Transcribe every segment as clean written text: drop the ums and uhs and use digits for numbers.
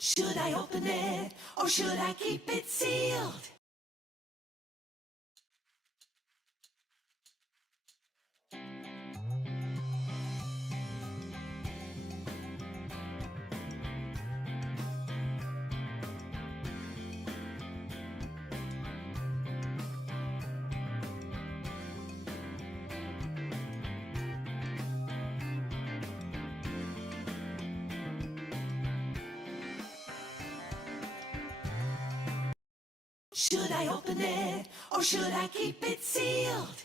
Should I open it or should I keep it sealed? Should I open it or should I keep it sealed?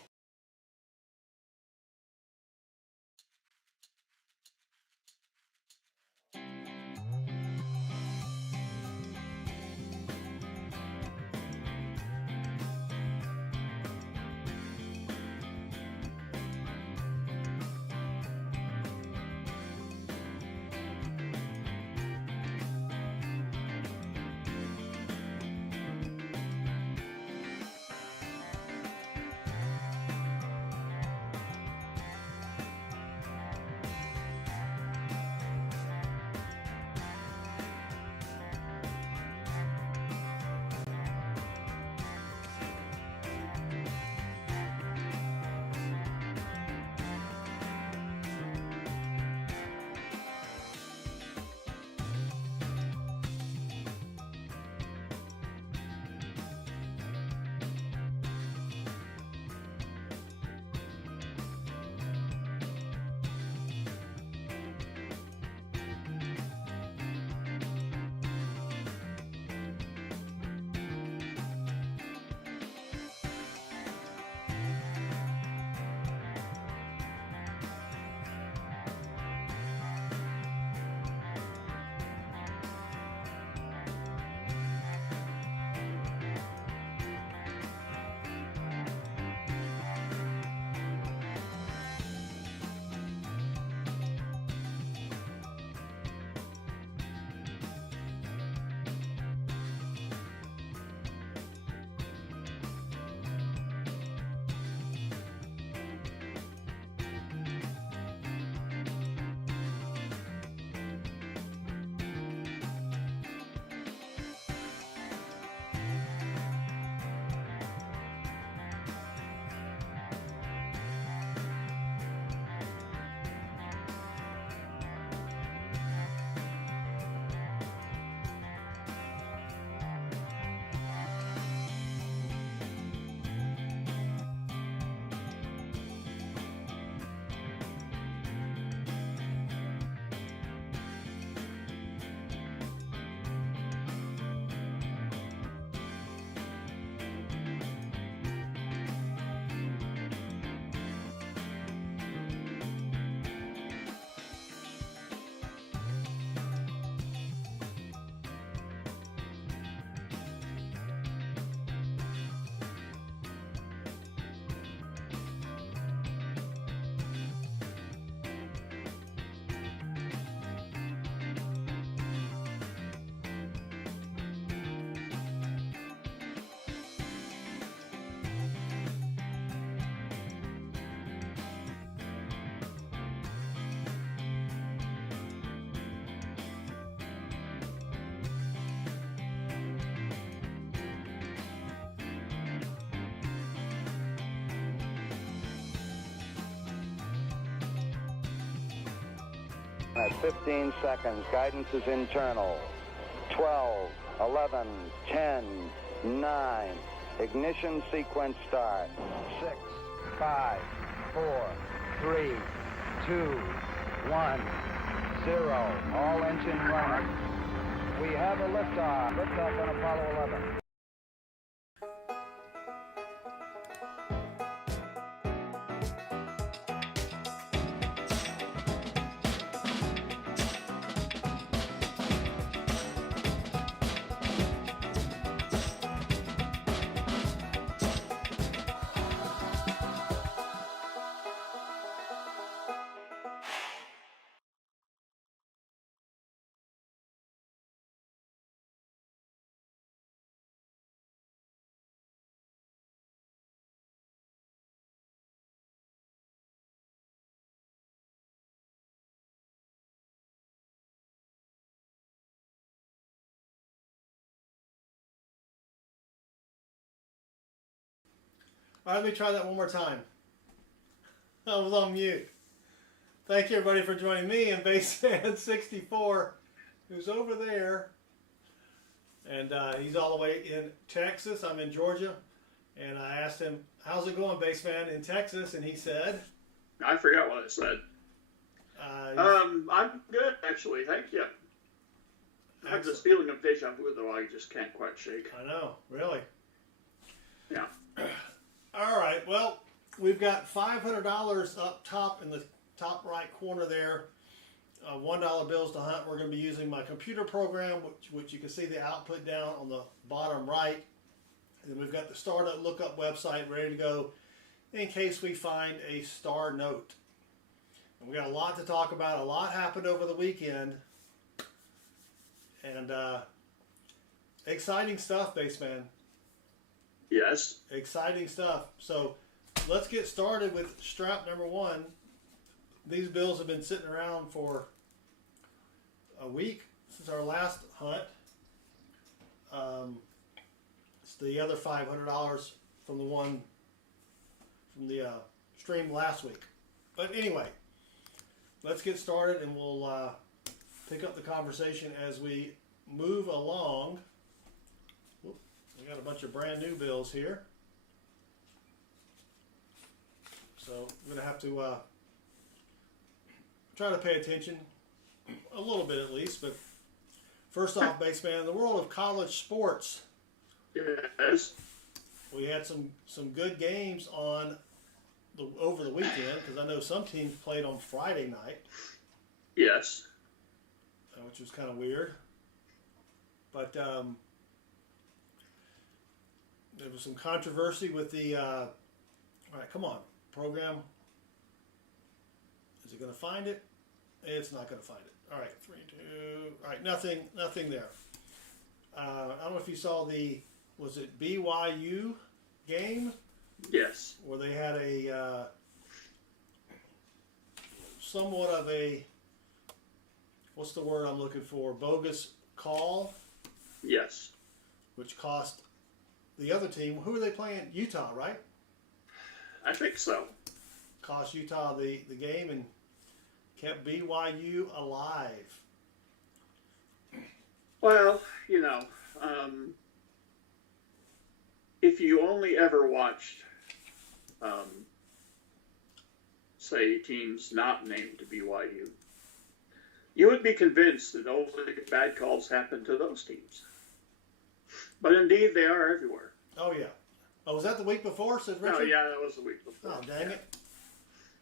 At 15 seconds, guidance is internal. 12, 11, 10, 9. Ignition sequence start. 6, 5, 4, 3, 2, 1, 0. All engine running. We have a liftoff. Liftoff on Apollo 11. All right, let me try that one more time. I was on mute. Thank you, everybody, for joining me and Baseman 64, who's over there. And he's all the way in Texas. I'm in Georgia. And I asked him, how's it going, Baseman, in Texas? And he said... I forgot what I said. I'm good, actually. Thank you. I have this feeling of deja vu, though I just can't quite shake. I know, really. Yeah. All right, well, we've got $500 up top in the top right corner there. $1 bills to hunt. We're going to be using my computer program, which you can see the output down on the bottom right. And then we've got the startup lookup website ready to go in case we find a star note. And we got a lot to talk about. A lot happened over the weekend. And exciting stuff, Baseman. Yes. Exciting stuff. So let's get started with strap number one. These bills have been sitting around for a week since our last hunt. It's the other $500 from the one from the stream last week. But anyway, let's get started and we'll pick up the conversation as we move along. Whoop, we got a bunch of brand new bills here. So we're going to have to try to pay attention a little bit at least. But first off, Baseman, in the world of college sports, Yes. we had some good games on over the weekend, because I know some teams played on Friday night. Yes. Which was kind of weird. But there was some controversy with the... all right, come on, program. Is it going to find it? It's not going to find it. All right, 3, 2... All right, nothing there. I don't know if you saw the... Was it BYU game? Yes. Where they had a... somewhat of a... What's the word I'm looking for? Bogus call? Yes. Which cost the other team... Who were they playing? Utah, right? I think so. Cost Utah the game and kept BYU alive. Well, if you only ever watched, say, teams not named BYU, you would be convinced that only bad calls happen to those teams. But indeed, they are everywhere. Oh, yeah. Oh, was that the week before, said Richard? Oh, yeah, that was the week before. Oh, dang it.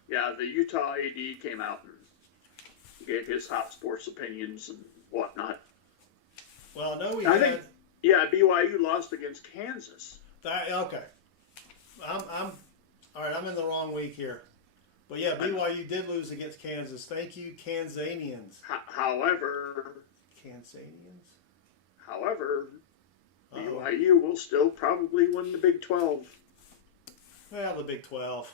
Yeah, the Utah AD came out and gave his hot sports opinions and whatnot. Well, no, I think, BYU lost against Kansas. Okay. I'm all right, I'm in the wrong week here. But yeah, BYU did lose against Kansas. Thank you, Kansanians. However, Uh-oh. BYU will still probably win the Big 12. Well, the Big 12.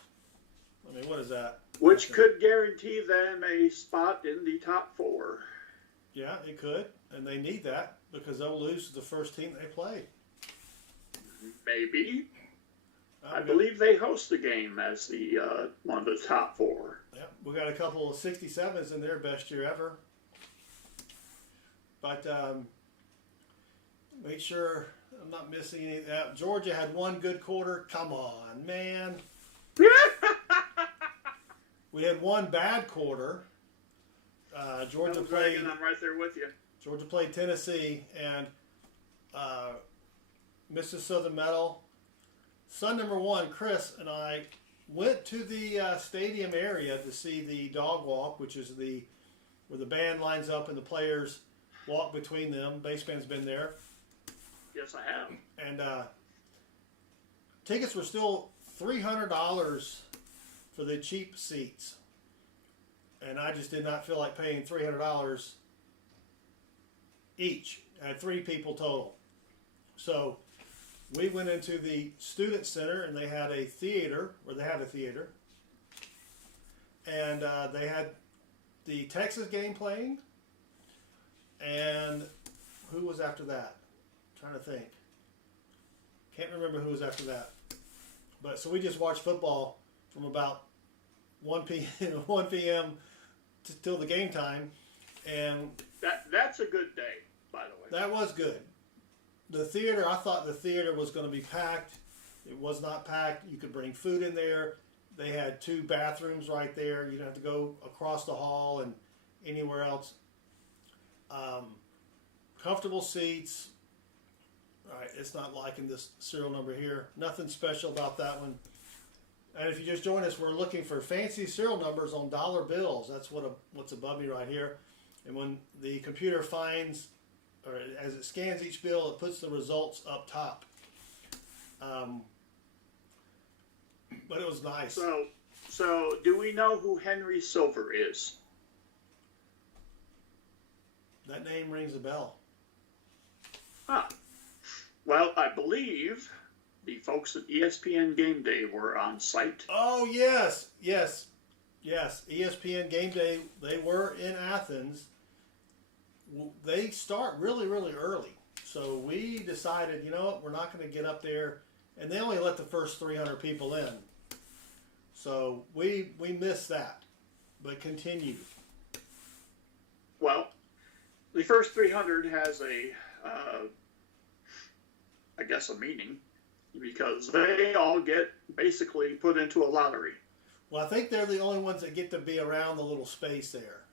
I mean, what is that? Which could guarantee them a spot in the top 4. Yeah, it could. And they need that because they'll lose to the first team they play. Maybe. I believe they host the game as the one of the top 4. Yeah, we got a couple of 67s in their best year ever. But make sure I'm not missing any. Georgia had one good quarter. Come on, man. We had one bad quarter. Georgia played. I'm right there with you. Georgia played Tennessee and Mrs. Southern Medal. Son number one, Chris, and I went to the stadium area to see the dog walk, which is where the band lines up and the players walk between them. Baseman's been there. Yes, I have. And tickets were still $300 for the cheap seats. And I just did not feel like paying $300 each. I had 3 people total. So we went into the student center and they had a theater, and they had the Texas game playing. And who was after that? I'm trying to think. Can't remember who was after that. But so we just watched football from about 1 p.m. Till the game time, and that's a good day, by the way. that was good. The theater, I thought the theater was going to be packed. It was not packed. You could bring food in there. They had 2 bathrooms right there. You didn't have to go across the hall and anywhere else. Comfortable seats. All right, it's not liking this serial number here. Nothing special about that one. And if you just join us, we're looking for fancy serial numbers on dollar bills. That's what's above me right here. And when the computer finds, or as it scans each bill, it puts the results up top. But it was nice. So do we know who Henry Silver is? That name rings a bell. Ah, well, I believe the folks at ESPN Game Day were on site. Oh, yes. ESPN Game Day, they were in Athens. They start really, really early. So we decided, you know what, we're not going to get up there. And they only let the first 300 people in. So we missed that. But continue. Well, the first 300 has I guess a meaning, because they all get basically put into a lottery. Well, I think they're the only ones that get to be around the little space there.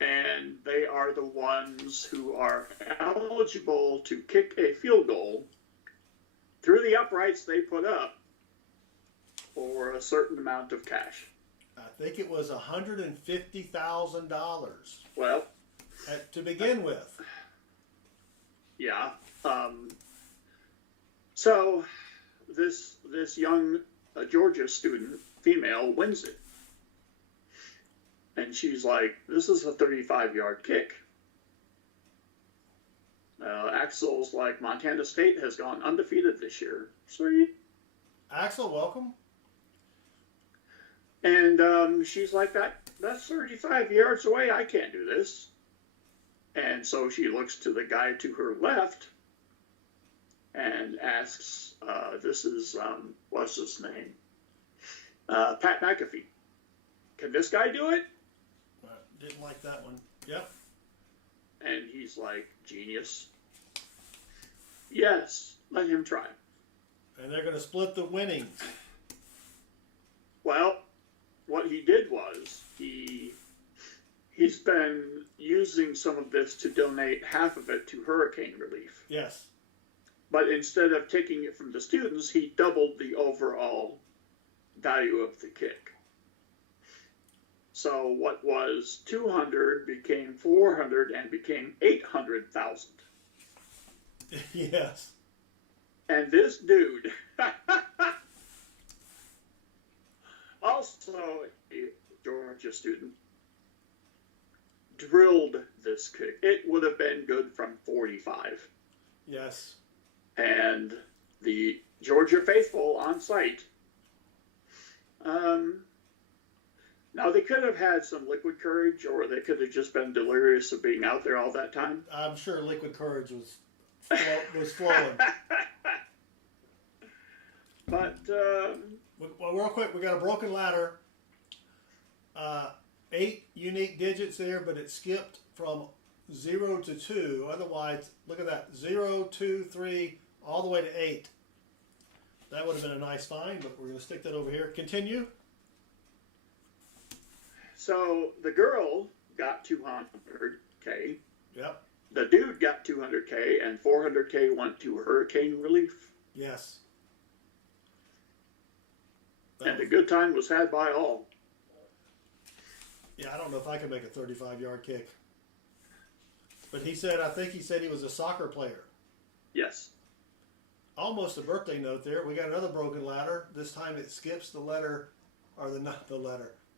And they are the ones who are eligible to kick a field goal through the uprights they put up for a certain amount of cash. I think it was $150,000. Well, to begin with. Yeah. So this young Georgia student, female, wins it. And she's like, this is a 35-yard kick. Axel's like, Montana State has gone undefeated this year. Sweet. Axel, welcome. And she's like, that's 35 yards away. I can't do this. And so she looks to the guy to her left and asks, this is, what's his name? Pat McAfee. Can this guy do it? Didn't like that one. Yep. And he's like, genius. Yes, let him try. And they're going to split the winnings. Well, what he did was he's been using some of this to donate half of it to hurricane relief. Yes. But instead of taking it from the students, he doubled the overall value of the kick. So what was 200 became 400 and became 800,000. Yes. And this dude, also a Georgia student, drilled this kick. It would have been good from 45. Yes. And the Georgia faithful on site, now they could have had some liquid courage, or they could have just been delirious of being out there all that time. I'm sure liquid courage was flowing. But well, real quick, we got a broken ladder. 8 unique digits there, but it skipped from 0 to 2. Otherwise, look at that, 0, 2, 3, all the way to 8. That would have been a nice find, but we're going to stick that over here. Continue. so the girl got 200K. Yep. The dude got 200K, and 400K went to hurricane relief. Yes. And the good time was had by all. Yeah, I don't know if I could make a 35-yard kick. But I think he said he was a soccer player. Yes. Almost a birthday note there. We got another broken ladder. This time it skips the letter, or the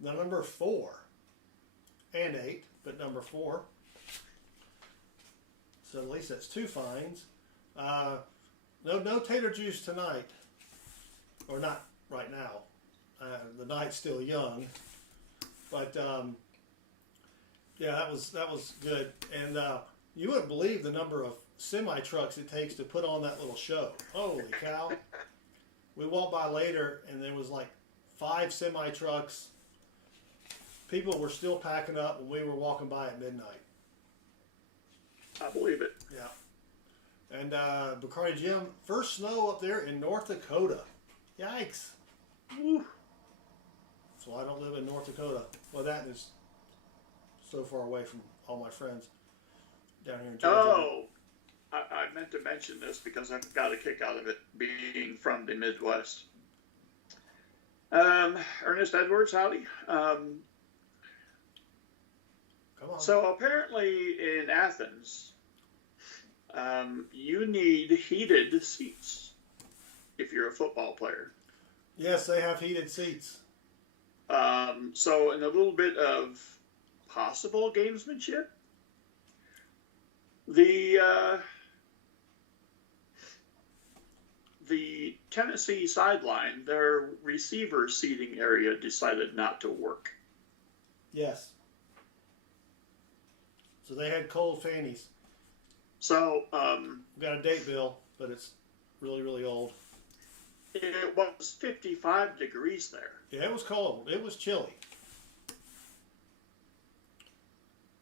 number 4 and 8, but number 4. So at least that's 2 finds. No tater juice tonight, or not right now. The night's still young, but yeah, that was good. And you wouldn't believe the number of semi trucks it takes to put on that little show. Holy cow! We walked by later, and there was like 5 semi-trucks. People were still packing up when we were walking by at midnight. I believe it. Yeah. And Bacardi Jim, first snow up there in North Dakota. Yikes. Woo. So I don't live in North Dakota. Well, that is so far away from all my friends down here in Georgia. Oh, I meant to mention this because I've got a kick out of it being from the Midwest. Ernest Edwards, howdy. Come on. So apparently in Athens, you need heated seats if you're a football player. Yes, they have heated seats. So in a little bit of possible gamesmanship, the Tennessee sideline, their receiver seating area decided not to work. Yes. So they had cold fannies. So We've got a date bill, but it's really, really old. it was 55 degrees there. Yeah, it was cold. It was chilly.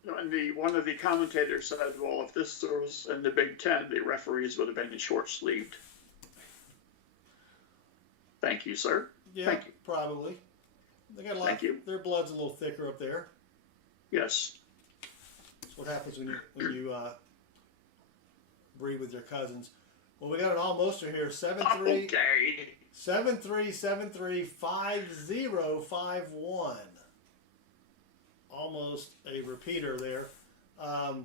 And one of the commentators said, well, if this was in the Big Ten, the referees would have been short-sleeved. You, sir. Yeah, Thank you. probably. They got a lot. Thank you. Their blood's a little thicker up there. Yes. That's what happens when you breed with your cousins. Well, we got an almoster here. 73 Okay. 73735051. Almost a repeater there. Yeah,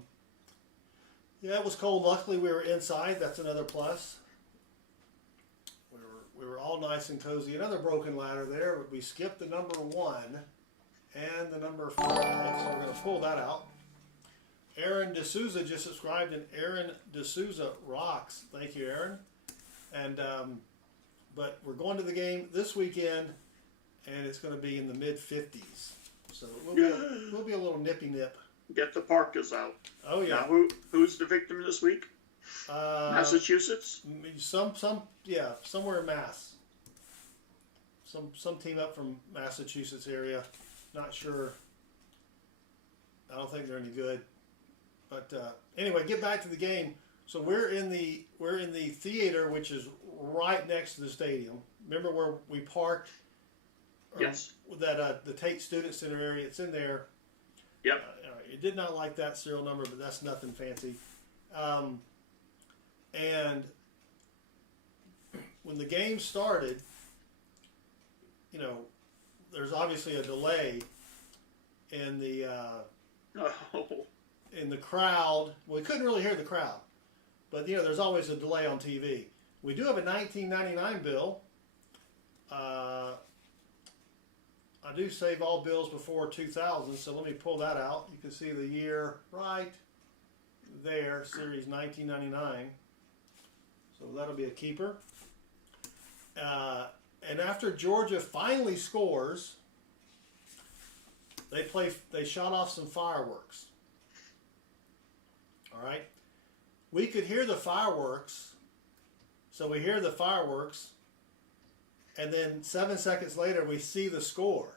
it was cold. Luckily, we were inside. That's another plus. We were all nice and cozy. Another broken ladder there. But we skipped the number 1 and the number 5. So we're going to pull that out. Aaron D'Souza just subscribed, and Aaron D'Souza rocks. Thank you, Aaron. And but we're going to the game this weekend, and it's going to be in the mid-50s. So we'll be a little nippy nip. Get the parkas out. Oh yeah. Now, who's the victim this week? Massachusetts. Somewhere in Mass. Some team up from Massachusetts area. Not sure. I don't think they're any good. But anyway, get back to the game. So we're in the theater, which is right next to the stadium. Remember where we parked? Yes. That the Tate Student Center area. It's in there. Yep. It did not like that serial number, but that's nothing fancy. And when the game started, there's obviously a delay in the in the crowd. Well, we couldn't really hear the crowd, but there's always a delay on TV. We do have a 1999 bill. I do save all bills before 2000, so let me pull that out. You can see the year right there, series 1999. So that'll be a keeper. And after Georgia finally scores, they shot off some fireworks. All right. We could hear the fireworks, so we hear the fireworks, and then 7 seconds later we see the score.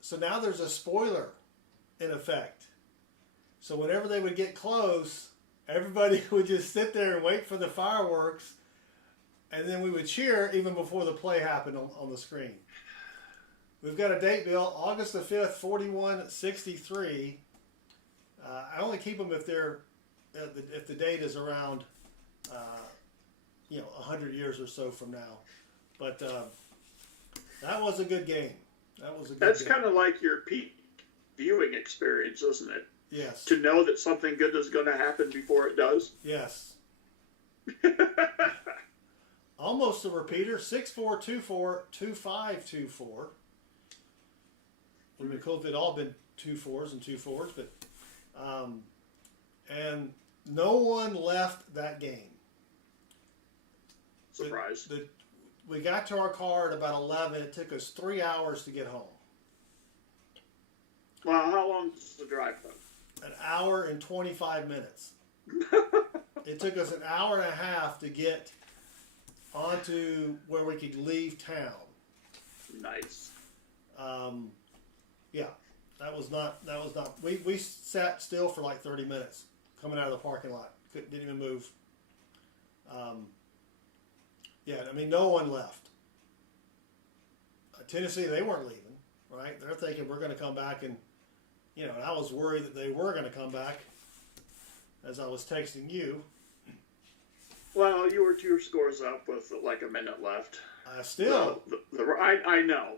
So now there's a spoiler in effect. So whenever they would get close, everybody would just sit there and wait for the fireworks, and then we would cheer even before the play happened on the screen. We've got a date bill, August the 5th, 4163. I only keep them if the date is around 100 years or so from now. But that was a good game. That's kind of like your peak viewing experience, isn't it? Yes. To know that something good is going to happen before it does. Yes. Almost a repeater. 64242524. Would have been cool if it all been 2 4s and 2 4s, but and no one left that game. Surprise. We got to our car at about 11. It took us 3 hours to get home. Well, how long is the drive, though? An hour and 25 minutes. It took us an hour and a half to get onto where we could leave town. Nice. Yeah, that was not. We sat still for like 30 minutes coming out of the parking lot. Didn't even move. Yeah, I mean, no one left. Tennessee, they weren't leaving, right? They're thinking we're going to come back, and and I was worried that they were going to come back. As I was texting you. Well, you were 2 scores up with like a minute left. Still. I know,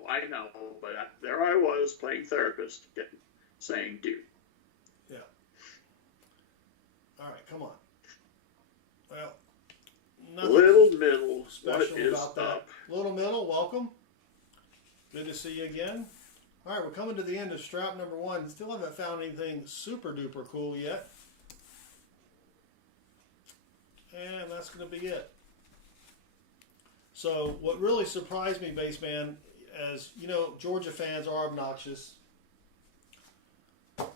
but there I was playing therapist, saying, dude. Yeah. All right, come on. Well, nothing Little Middle, special what is about that. up? Little Middle, welcome. Good to see you again. All right, we're coming to the end of strap number 1. Still haven't found anything super duper cool yet. And that's going to be it. So what really surprised me, Baseman, as you know, Georgia fans are obnoxious.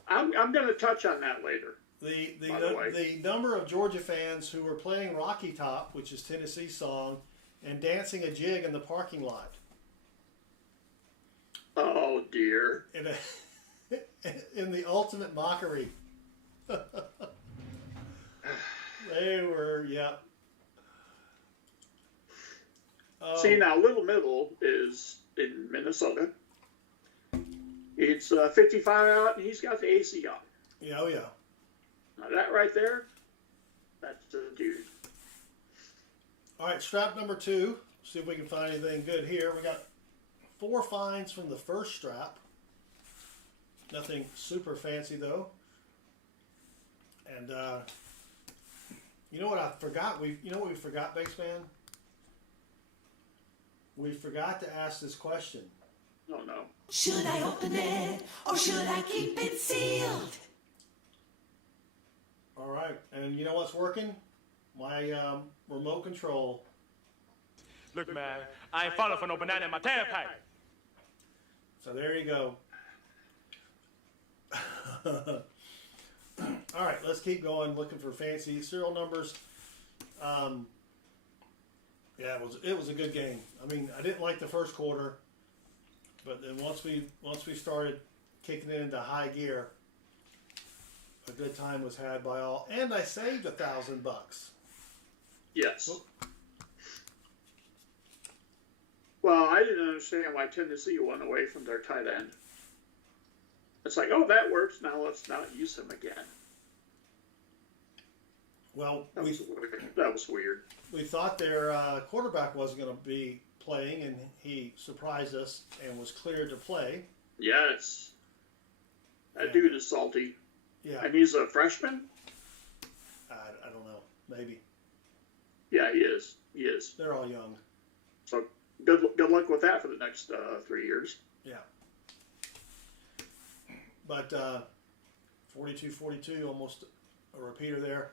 I'm going to touch on that later. The number of Georgia fans who were playing Rocky Top, which is Tennessee's song, and dancing a jig in the parking lot. Oh dear. In the ultimate mockery. They were, yeah. See, now Little Middle is in Minnesota. It's 55 out, and he's got the AC on. Yeah, oh yeah. Now that right there, that's the dude. All right, strap number 2. See if we can find anything good here. We got 4 finds from the first strap. Nothing super fancy though. And you know what I forgot? You know what we forgot, Baseman? We forgot to ask this question. Oh no. Should I open it or should I keep it sealed? All right, and you know what's working? My remote control. Look, man, I ain't falling for no banana in my tailpipe. So there you go. All right, let's keep going, looking for fancy serial numbers. Yeah, it was a good game. I mean, I didn't like the first quarter, but then once we started kicking it into high gear, a good time was had by all, and I saved $1,000. Yes. Well, I didn't understand why Tennessee went away from their tight end. It's like, oh, that works. Now let's not use him again. Well, that was weird. We thought their quarterback wasn't going to be playing, and he surprised us and was cleared to play. Yes. That dude is salty. Yeah. And he's a freshman? I don't know. Maybe. Yeah, he is. He is. They're all young. So good luck with that for the next 3 years. Yeah. But 42-42, almost a repeater there.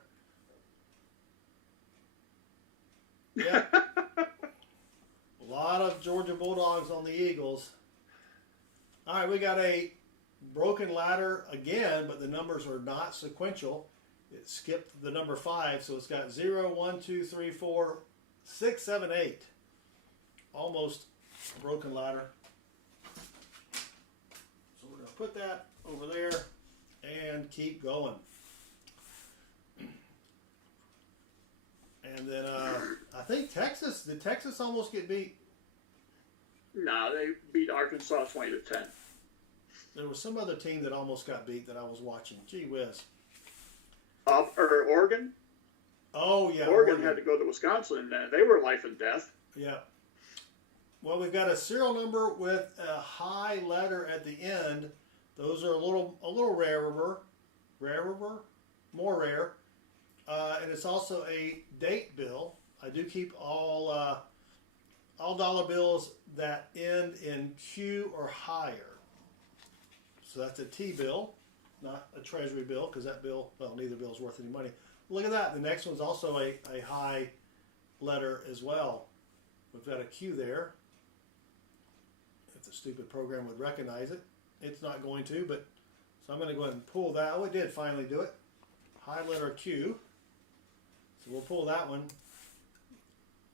Yeah. A lot of Georgia Bulldogs on the Eagles. All right, we got a broken ladder again, but the numbers are not sequential. It skipped the number 5, so it's got 0, 1, 2, 3, 4, 6, 7, 8. Almost a broken ladder. So we're going to put that over there and keep going. And then I think did Texas almost get beat? No, they beat Arkansas 20-10. There was some other team that almost got beat that I was watching. Gee whiz. Or Oregon? Oh, yeah. Oregon had to go to Wisconsin, and they were life and death. Yeah. Well, we've got a serial number with a high letter at the end. Those are a little rarer, more rare. And it's also a date bill. I do keep all dollar bills that end in Q or higher. So that's a T bill, not a treasury bill, because that bill, well, neither bill is worth any money. Look at that. The next one's also a high letter as well. We've got a Q there. If the stupid program would recognize it. It's not going to, but so I'm going to go ahead and pull that. Oh, it did finally do it. High letter Q. So we'll pull that one.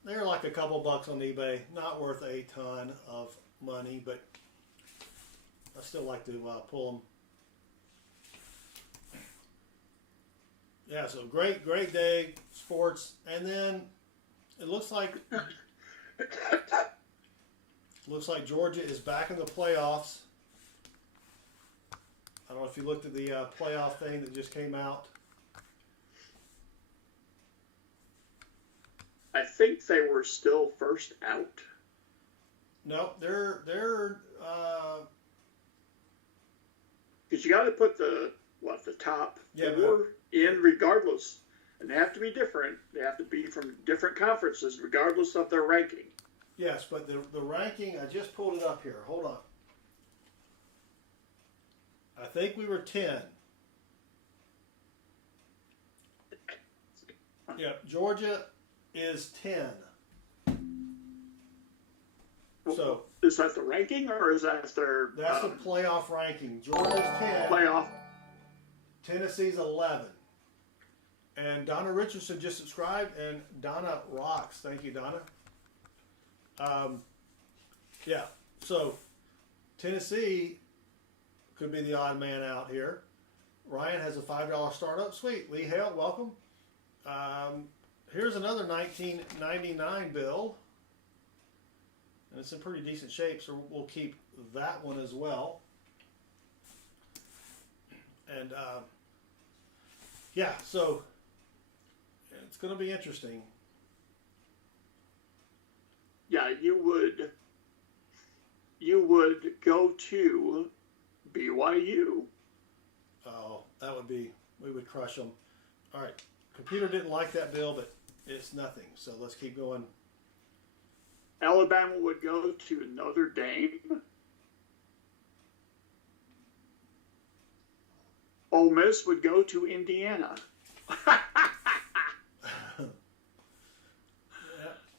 they're like a couple bucks on eBay. Not worth a ton of money, but I still like to pull them. Yeah, so great day, sports, and then it looks like Georgia is back in the playoffs. I don't know if you looked at the playoff thing that just came out. I think they were still first out. No, they're because you got to put the top Yeah, four in regardless, and they have to be different. They have to be from different conferences regardless of their ranking. yes, but the ranking, I just pulled it up here. Hold on. I think we were 10. Yeah, Georgia is 10. So Is that the ranking, or is that their? that's the playoff ranking. Georgia's 10. Playoff. Tennessee's 11. And Donna Richardson just subscribed, and Donna rocks. Thank you, Donna. Yeah, so Tennessee could be the odd man out here. Ryan has a $5 startup. Sweet. Lee Hale, welcome. Here's another 1999 bill. And it's in pretty decent shape, so we'll keep that one as well. And yeah, so it's going to be interesting. Yeah, you would go to BYU. Oh, that would be, we would crush them. All right, computer didn't like that bill, but it's nothing. So let's keep going. Alabama would go to Notre Dame. Ole Miss would go to Indiana.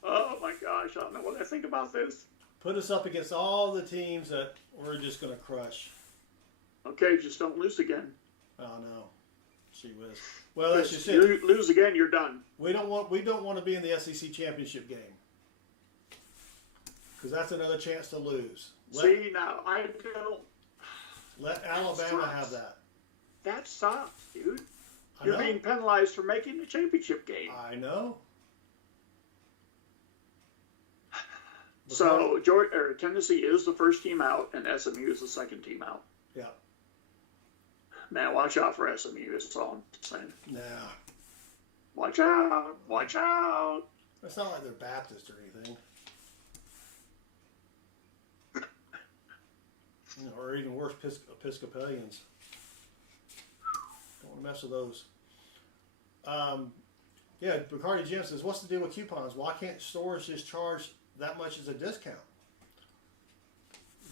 Oh my gosh, I don't know what I think about this. Put us up against all the teams that we're just going to crush. Okay, just don't lose again. Oh no, she was. Well, that's just it. You lose again, you're done. We don't want to be in the SEC championship game because that's another chance to lose. See, now I don't. Let Alabama have that. That sucks, dude. I You're know. being penalized for making the championship game. I know. So Tennessee is the first team out, and SMU is the second team out. Yeah. Man, watch out for SMU. That's all I'm saying. Nah. Watch out! Watch out! It's not like they're Baptist or anything. You know, or even worse, Episcopalians. Don't want to mess with those. Yeah, Bacardi Jim says, what's the deal with coupons? Why can't stores just charge that much as a discount?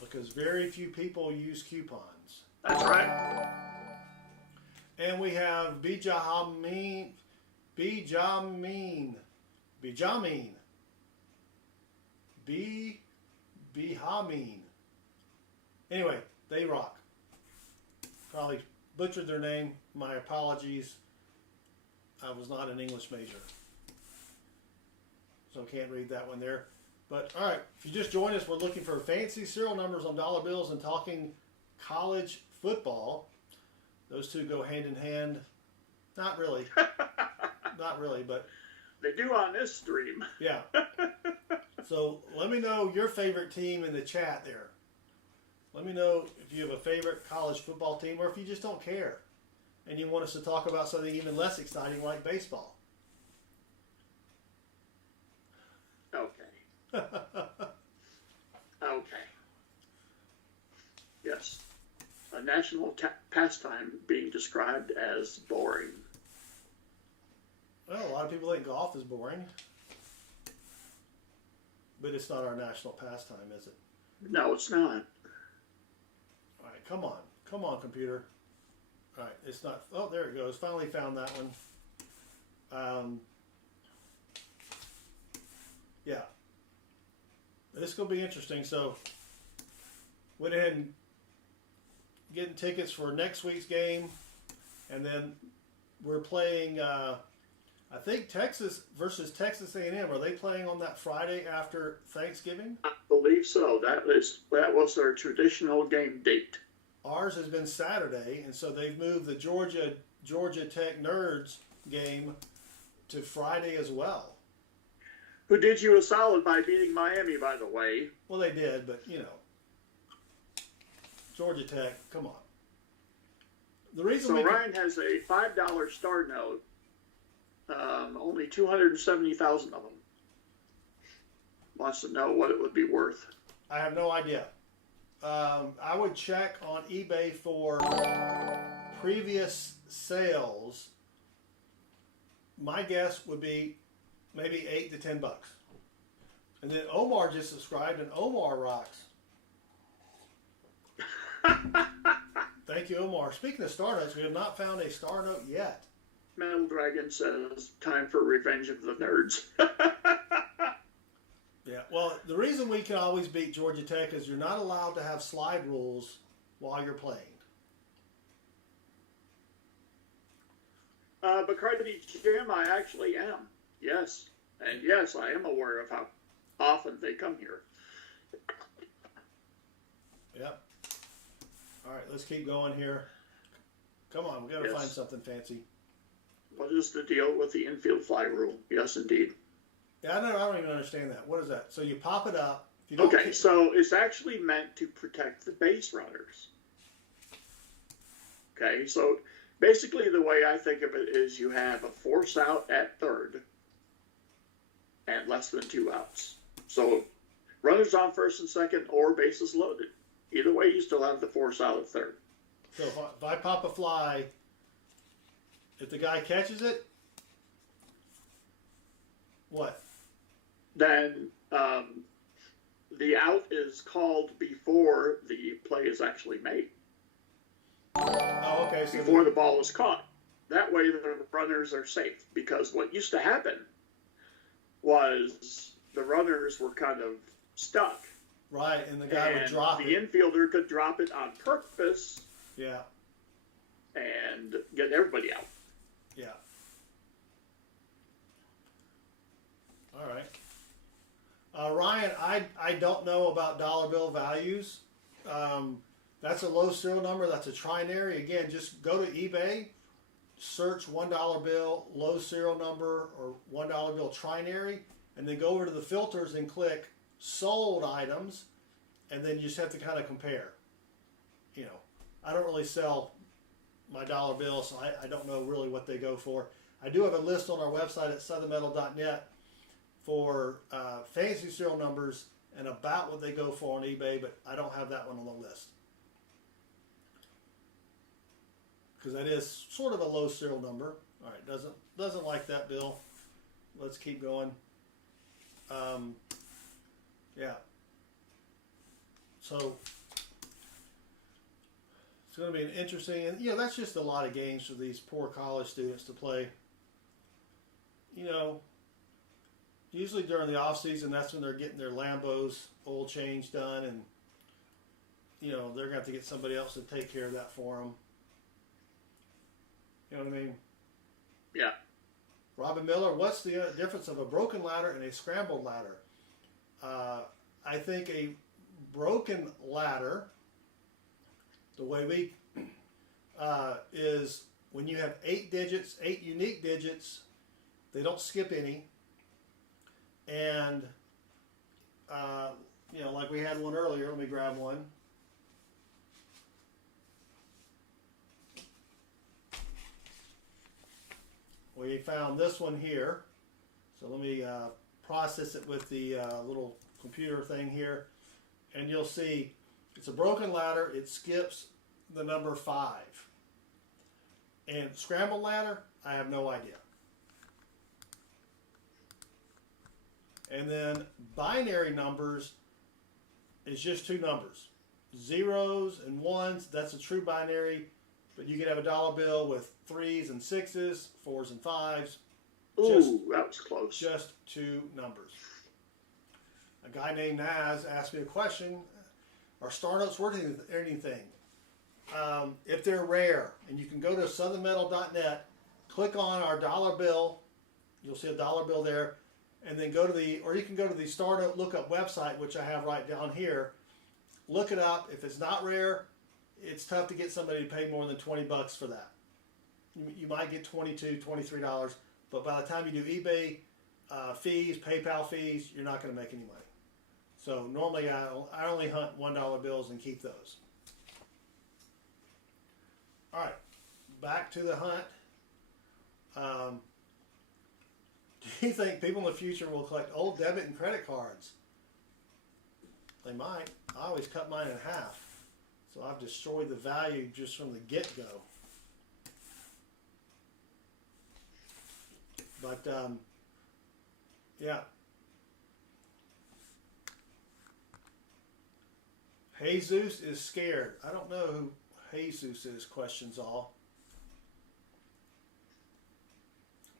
Because very few people use coupons. That's right. And we have Bijamin. Anyway, they rock. Probably butchered their name. My apologies. I was not an English major, so can't read that one there. But all right, if you just joined us, we're looking for fancy serial numbers on dollar bills and talking college football. Those two go hand in hand. Not really. Not really, but they do on this stream. yeah. So let me know your favorite team in the chat there. Let me know if you have a favorite college football team or if you just don't care and you want us to talk about something even less exciting like baseball. Okay. Okay. Yes. A national pastime being described as boring. Well, a lot of people think golf is boring. But it's not our national pastime, is it? No, it's not. All right, come on. Come on, computer. All right, it's not. Oh, there it goes. Finally found that one. Yeah. This is going to be interesting. So, went ahead and getting tickets for next week's game. And then we're playing, I I think Texas versus Texas A&M, are they playing on that Friday after Thanksgiving? I believe so. That was their traditional game date. Ours has been Saturday, and so they've moved the Georgia Tech Nerds game to Friday as well. Who did you a solid by beating Miami, by the way. Well, they did, but you know, Georgia Tech, come on. The reason So Ryan has a $5 star note. Only 270,000 of them. Wants to know what it would be worth. I have no idea. I would check on eBay for previous sales. My guess would be maybe $8 to $10. And then Omar just subscribed, and Omar rocks. Thank you, Omar. Speaking of star notes, we have not found a star note yet. Metal Dragon says, time for Revenge of the Nerds. Yeah, well, the reason we can always beat Georgia Tech is you're not allowed to have slide rules while you're playing. But credit Jim, I actually am. Yes. And yes, I am aware of how often they come here. Yep. All right, let's keep going here. Come on, we've got to find something fancy. What is the deal with the infield fly rule? Yes, indeed. Yeah, I don't even understand that. What is that? So you pop it up. If you don't Okay, so it's actually meant to protect the base runners. Okay, so basically the way I think of it is you have a force out at third and less than 2 outs. So runners on first and second or bases loaded. Either way, you still have the force out at third. So if I pop a fly, if the guy catches it, what? Then the out is called before the play is actually made. Oh, okay. So Before the ball is caught. That way the runners are safe. Because what used to happen was the runners were kind of stuck. Right, and the guy would drop the it. infielder could drop it on purpose. Yeah. And get everybody out. Yeah. All right. Ryan, I don't know about dollar bill values. That's a low serial number. That's a trinary. Again, just go to eBay, search $1 bill, low serial number, or $1 bill trinary, and then go over to the filters and click sold items, and then you just have to kind of compare. You know, I don't really sell my dollar bills, so I don't know really what they go for. I do have a list on our website at southernmetal.net for fancy serial numbers and about what they go for on eBay, but I don't have that one on the list. Because that is sort of a low serial number. All right, doesn't like that bill. Let's keep going. Yeah. So it's going to be an interesting, and that's just a lot of games for these poor college students to play. You know, usually during the off season, that's when they're getting their Lambos oil change done, and they're going to have to get somebody else to take care of that for them. You know what I mean? Yeah. Robin Miller, what's the difference of a broken ladder and a scrambled ladder? I think a broken ladder, the way we is when you have 8 digits, 8 unique digits, they don't skip any, and like we had one earlier. Let me grab one. We found this one here, so let me process it with the little computer thing here, and you'll see it's a broken ladder. It skips the number 5. And scrambled ladder, I have no idea. And then binary numbers is just 2 numbers, 0s and 1s. That's a true binary. But you can have a dollar bill with 3s and 6s, 4s and 5s. Ooh, that was close. Just 2 numbers. A guy named Naz asked me a question. Are star notes worth anything? If they're rare, and you can go to southernmetal.net, click on our dollar bill You'll see a dollar bill there, and then go to or you can go to the Start Lookup website, which I have right down here. Look it up. If it's not rare, it's tough to get somebody to pay more than 20 bucks for that. You might get $22, $23, but by the time you do eBay fees, PayPal fees, you're not going to make any money. So normally I only hunt $1 bills and keep those. All right, back to the hunt. Do you think people in the future will collect old debit and credit cards? They might. I always cut mine in half. So I've destroyed the value just from the get-go. But, yeah. Jesus is scared. I don't know who Jesus is, questions all.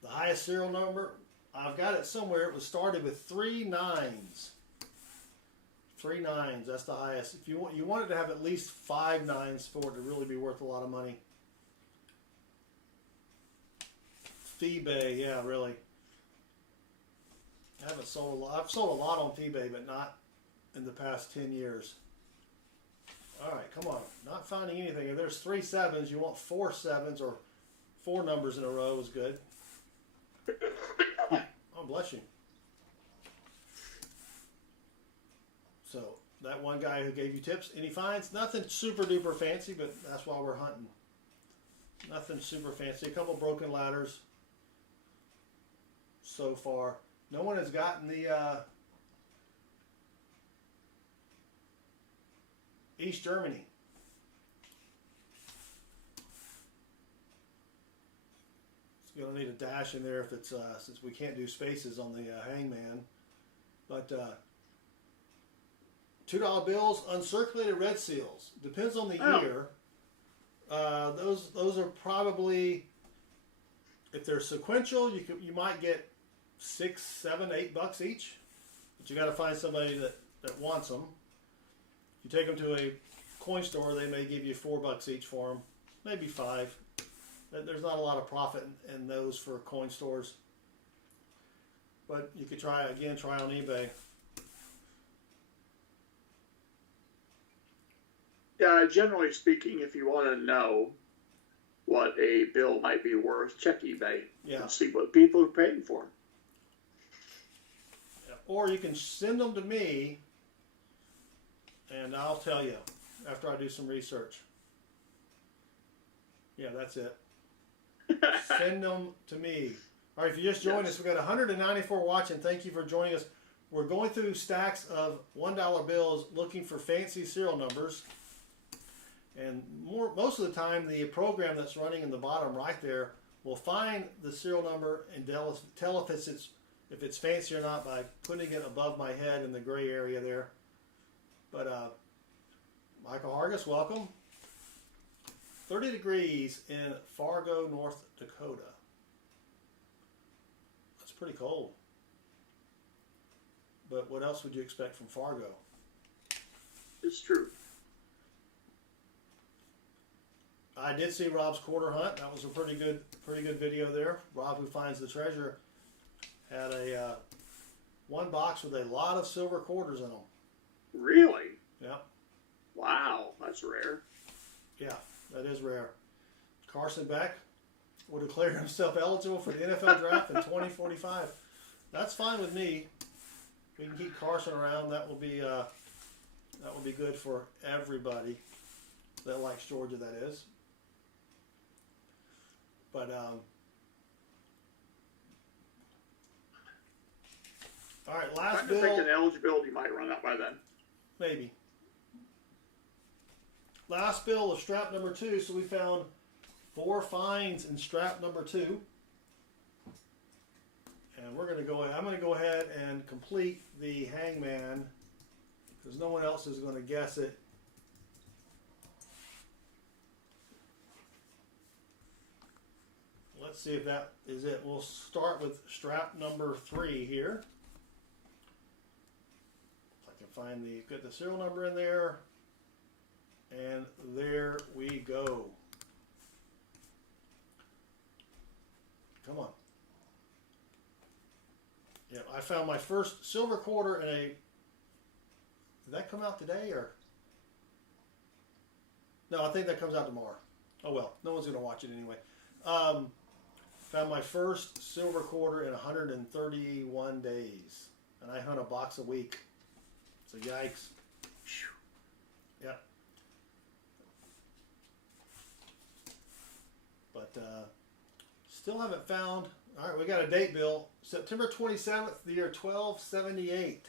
The highest serial number, I've got it somewhere. It was started with 3 9s. 3 9s, that's the highest. If you want it to have at least 5 9s for it to really be worth a lot of money. eBay, yeah, really. I haven't sold a lot. I've sold a lot on eBay, but not in the past 10 years. All right, come on. Not finding anything. If there's 3 7s, you want 4 7s or 4 numbers in a row is good. Oh, bless you. So, that one guy who gave you tips, any finds? Nothing super duper fancy, but that's why we're hunting. Nothing super fancy. A couple broken ladders so far. No one has gotten the East Germany. It's going to need a dash in there if it's since we can't do spaces on the hangman. But $2 bills, uncirculated red seals. Depends on the year. Those are probably, if they're sequential, you might get $6, $7, $8 each. But you got to find somebody that wants them. You take them to a coin store, they may give you $4 each for them, maybe 5. There's not a lot of profit in those for coin stores. But you could try on eBay. Yeah, generally speaking, if you want to know what a bill might be worth, check eBay and see what people are paying for. Or you can send them to me, and I'll tell you after I do some research. Yeah, that's it. Send them to me. All right, if you just joined us, we've got 194 watching. Thank you for joining us. We're going through stacks of $1 bills looking for fancy serial numbers. And most of the time, the program that's running in the bottom right there will find the serial number and tell if it's fancy or not by putting it above my head in the gray area there. But Michael Hargis, welcome. 30 degrees in Fargo, North Dakota. That's pretty cold. But what else would you expect from Fargo? It's true. I did see Rob's quarter hunt. That was a pretty good video there. Rob, who finds the treasure, had a one box with a lot of silver quarters in them. Really? Yeah. Wow, that's rare. Yeah, that is rare. Carson Beck will declare himself eligible for the NFL draft in 2045. That's fine with me. We can keep Carson around. That will be good for everybody that likes Georgia. That is. But all right, last bill. I think an eligibility might run out by then. Maybe. Last bill of strap number 2. So we found 4 finds in strap number 2. And we're going to go. I'm going to go ahead and complete the hangman because no one else is going to guess it. Let's see if that is it. We'll start with strap number 3 here. If I can find get the serial number in there. And there we go. Come on. Yeah, I found my first silver quarter in a. Did that come out today or? No, I think that comes out tomorrow. Oh well, no one's gonna watch it anyway. Found my first silver quarter in 131 days, and I hunt a box a week. So yikes. Yeah. But still haven't found. All right, we got a date, Bill. September 27th, the year 1278.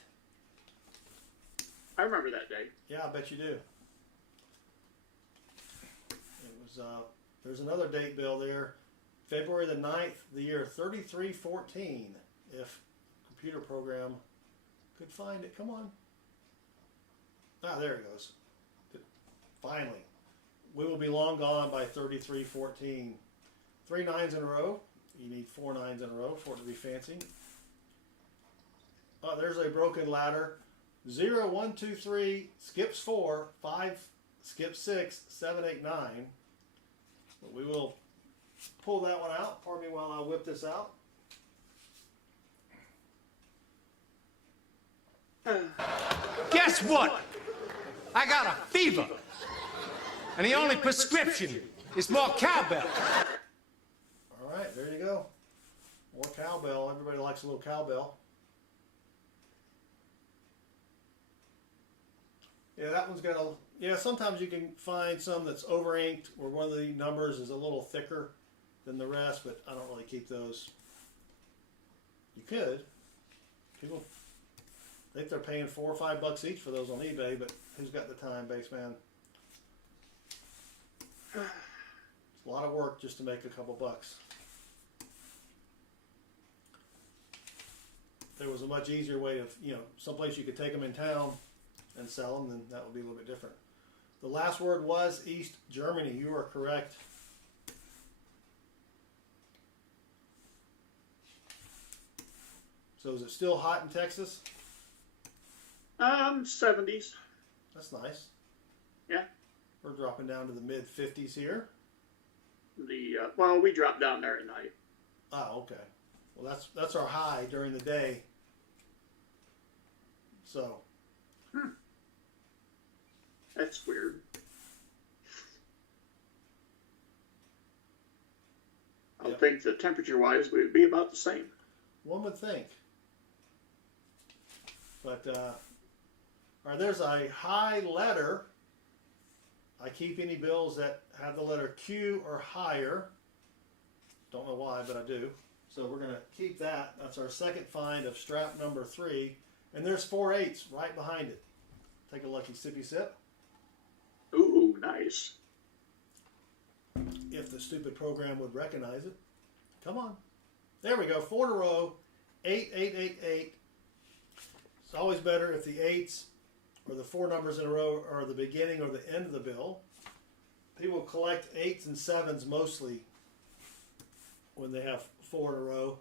I remember that day. Yeah, I bet you do. It was. There's another date, Bill. There, February the 9th, the year 3314. If computer program could find it, come on. Ah, there it goes. Finally, we will be long gone by 3314. 3 9s in a row. You need 4 9s in a row for it to be fancy. Oh, there's a broken ladder. 0 1 2 3 skips 4, 5 skips 6, 7 8 9. But we will pull that one out. Pardon me while I whip this out. Guess what? I got a fever. And the only prescription is more cowbell. All right, there you go. More cowbell. Everybody likes a little cowbell. Yeah, that one's got a. Yeah, sometimes you can find some that's over inked where one of the numbers is a little thicker than the rest, but I don't really keep those. You could. People think they're paying $4 or $5 each for those on eBay, but who's got the time, Baseman? It's a lot of work just to make a couple bucks. If there was a much easier way of, someplace you could take them in town and sell them, then that would be a little bit different. The last word was East Germany. You are correct. So is it still hot in Texas? 70s. That's nice. Yeah. We're dropping down to the mid 50s here. Well, we dropped down there at night. Oh, okay. Well, that's our high during the day. So. That's weird. I Yep. think the temperature-wise, we would be about the same. One would think. But, all right, there's a high letter. I keep any bills that have the letter Q or higher. Don't know why, but I do. So we're going to keep that. That's our second find of strap number 3. And there's 4 8s right behind it. Take a lucky sippy sip. Ooh, nice. If the stupid program would recognize it. Come on. There we go. 4 in a row. 8 8 8 8. It's always better if the 8s or the 4 numbers in a row are the beginning or the end of the bill. People collect 8s and 7s mostly when they have 4 in a row.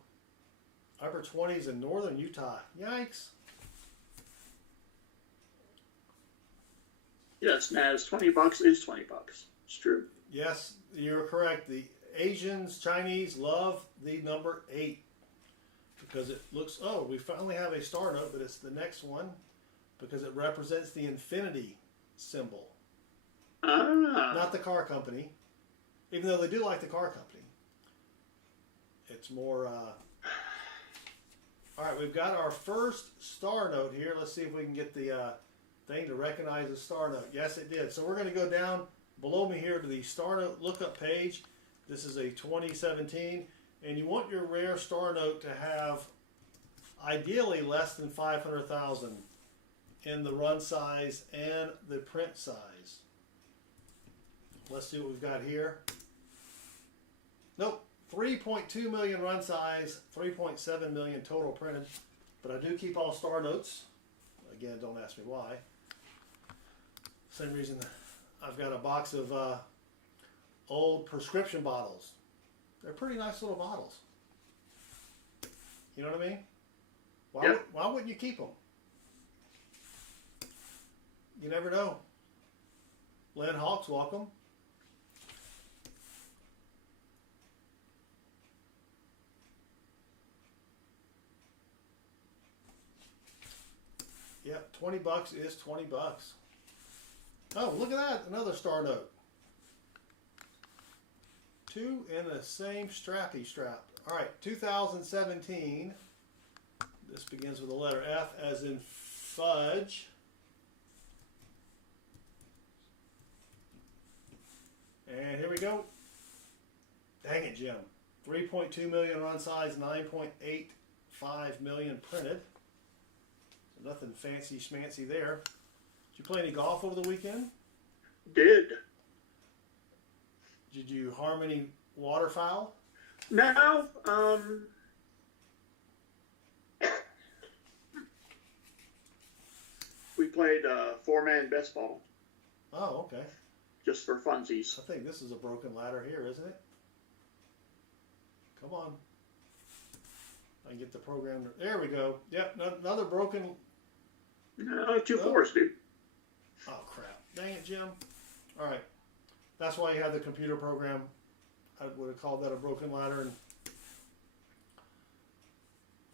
Upper 20s in northern Utah. Yikes. Yes, Naz, $20 is $20. It's true. Yes, you're correct. The Asians, Chinese love the number 8 because it looks, oh, we finally have a star note, but it's the next one because it represents the infinity symbol. Not the car company, even though they do like the car company. It's more, all right, we've got our first star note here. Let's see if we can get the thing to recognize the star note. Yes, it did. So we're going to go down below me here to the star note lookup page. This is a 2017, and you want your rare star note to have ideally less than 500,000 in the run size and the print size. Let's see what we've got here. Nope, 3.2 million run size, 3.7 million total printed, but I do keep all star notes. Again, don't ask me why. Same reason I've got a box of old prescription bottles. They're pretty nice little bottles. You know what I mean? Why wouldn't you keep them? You never know. Lynn Hawks, welcome. Yep, 20 bucks is 20 bucks. Oh, look at that, another star note. Two in the same strappy strap. All right, 2017. This begins with the letter F as in fudge. And here we go. Dang it, Jim. 3.2 million run size, 9.85 million printed. So nothing fancy schmancy there. Did you play any golf over the weekend? Did. Did you harm any waterfowl? No. We played four-man best ball Oh, okay. just for funsies. I think this is a broken ladder here, isn't it? Come on. I can get the program. There we go. Yep, another broken. No, 2 fours, dude. Oh, crap. Dang it, Jim. All right. That's why you had the computer program. I would have called that a broken ladder. And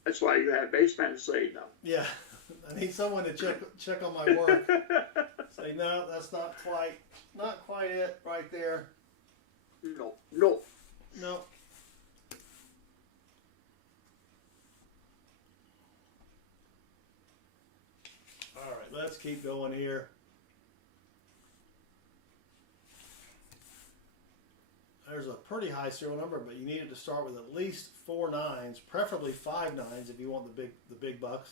That's why you have baseman to say no. yeah, I need someone to check on my work. Say, no, that's not quite it right there. No. No. All right, let's keep going here. There's a pretty high serial number, but you need it to start with at least 4 nines, preferably 5 nines if you want the big bucks.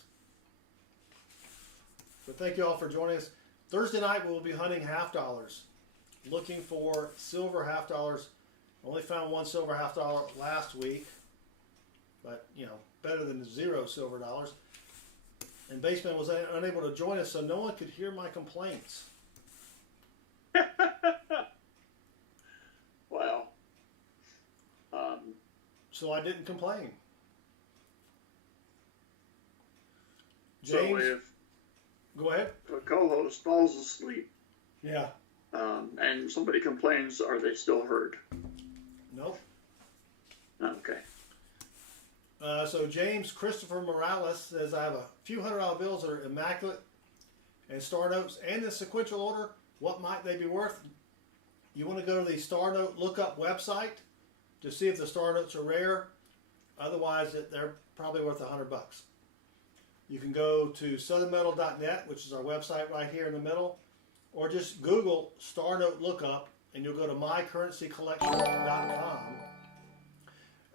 But thank you all for joining us. Thursday night we will be hunting half dollars, looking for silver half dollars. Only found 1 silver half dollar last week, but you know, better than 0 silver dollars. And Baseman was unable to join us, so no one could hear my complaints. Well, So I didn't complain. James, so if go ahead. a co-host falls asleep Yeah. and somebody complains, are they still heard? Nope. Okay. So James Christopher Morales says, I have a few $100 bills that are immaculate and star notes and in sequential order. What might they be worth? You want to go to the Star Note Lookup website to see if the star notes are rare. Otherwise, they're probably worth $100. You can go to southernmetal.net, which is our website right here in the middle, or just Google Star Note Lookup, and you'll go to mycurrencycollection.com.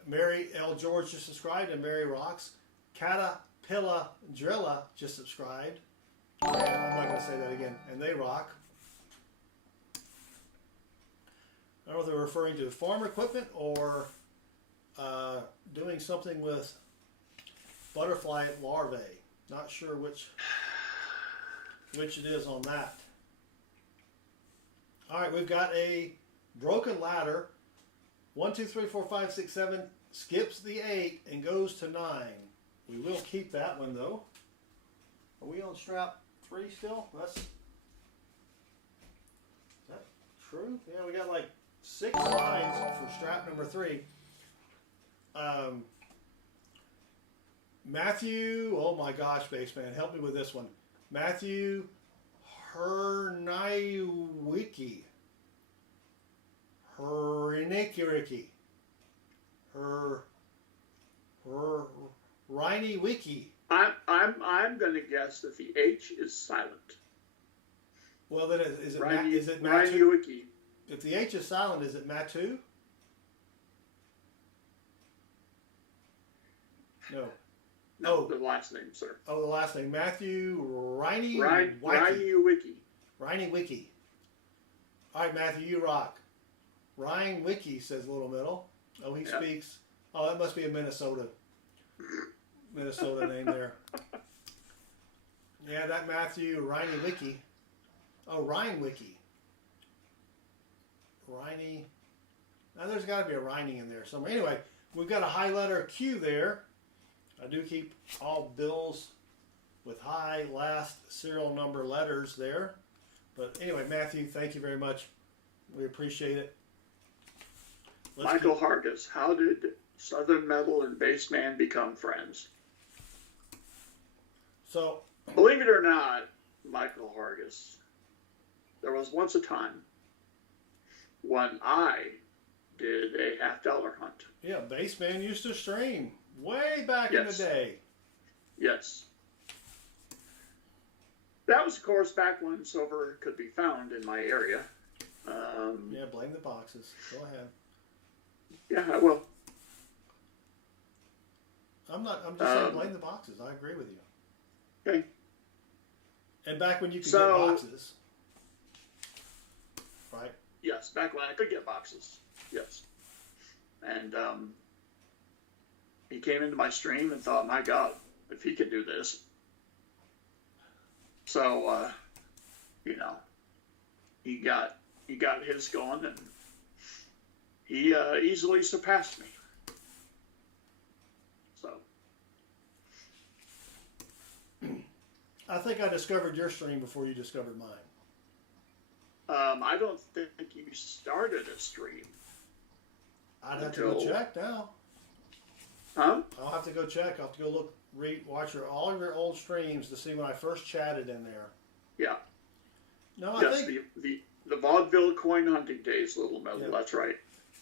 Mary L. George just subscribed, and Mary Rocks. Caterpillar Drilla just subscribed. And I'm not going to say that again. And they rock. I don't know if they're referring to farm equipment or doing something with butterfly larvae. Not sure which it is on that. All right, we've got a broken ladder. 1, 2, 3, 4, 5, 6, 7 skips the 8 and goes to 9. We will keep that one though. Are we on strap 3 still? Is that true? Yeah, we got like 6 lines for strap number 3. Matthew, oh my gosh, Baseman, help me with this one. Matthew Hernaiwicki. Riney Wiki. I'm going to guess that the H is silent. Well, then is it Riney Matu? Wiki. If the H is silent, is it Matu? No. No, the last name, sir. Oh, the last name. Matthew Riney Wiki. Riney Wiki. All right, Matthew, you rock. Ryan Wiki says Little Middle. Oh, he speaks. Oh, that must be a Minnesota name there. Yeah, that Matthew Riney Wiki. Oh, Ryan Wiki. Riney. Now there's got to be a Riney in there somewhere. Anyway, we've got a high letter Q there. I do keep all bills with high last serial number letters there. But anyway, Matthew, thank you very much. We appreciate it. Michael Hargis, how did Southern Metal and Baseman become friends? So Believe it or not, Michael Hargis, there was once a time when I did a $half-dollar hunt. Yeah, Baseman used to stream way back in the day. Yes. That was, of course, back when silver could be found in my area. Yeah, blame the boxes. Go ahead. Yeah, I will. I'm just saying blame the boxes. I agree with you. Okay. And back when you could get boxes, right? Yes, back when I could get boxes. Yes. And he came into my stream and thought, my God, if he could do this. So, you know, he got his going, and he easily surpassed me. So. I think I discovered your stream before you discovered mine. I don't think you started a stream. I'd have to go check now. Huh? I'll have to go check. I'll have to go watch all your old streams to see when I first chatted in there. Yeah. No, yes, I think the vaudeville coin hunting days, little metal. Yeah. That's right.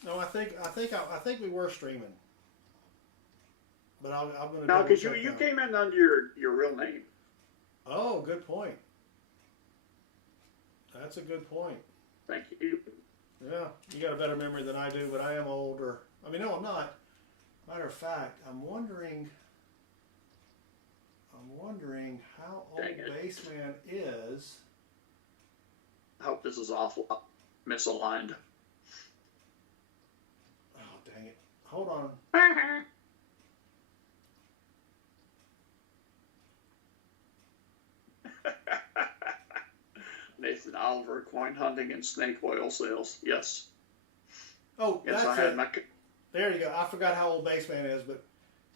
No, I think we were streaming. But I'm going to now because you came in under your real name. Oh, good point. That's a good point. Thank you. Yeah, you got a better memory than I do, but I am older. I mean, no, I'm not. Matter of fact, I'm wondering how old Baseman is. I hope this is awful misaligned. Oh, dang it. Hold on. Nathan Oliver, coin hunting and snake oil sales. Yes. Oh, yes, that's it. There you go. I forgot how old Baseman is, but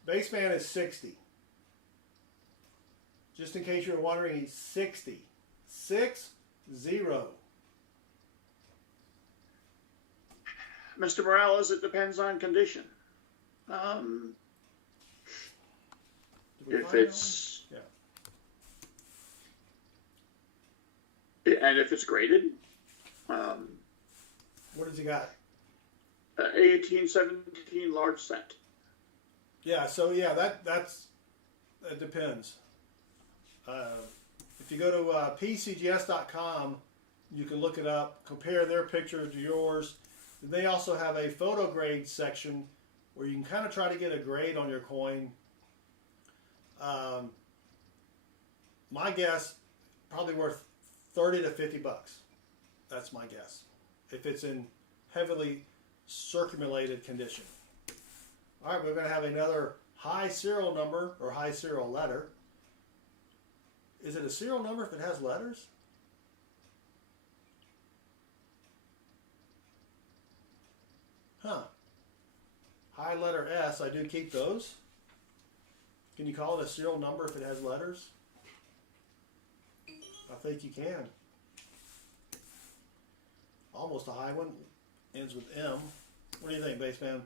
Baseman is 60. Just in case you're wondering, he's 60. 60. Mr. Morales, it depends on condition. If it's... Yeah. And if it's graded, what does he got? 1817 large cent. Yeah, so yeah, that depends. If you go to pcgs.com, you can look it up, compare their picture to yours. And they also have a photo grade section where you can kind of try to get a grade on your coin. My guess, probably worth 30 to 50 bucks. That's my guess. If it's in heavily circulated condition. All right, we're going to have another high serial number or high serial letter. Is it a serial number if it has letters? Huh. High letter S, I do keep those. Can you call it a serial number if it has letters? I think you can. Almost a high one. Ends with M. What do you think, Baseman?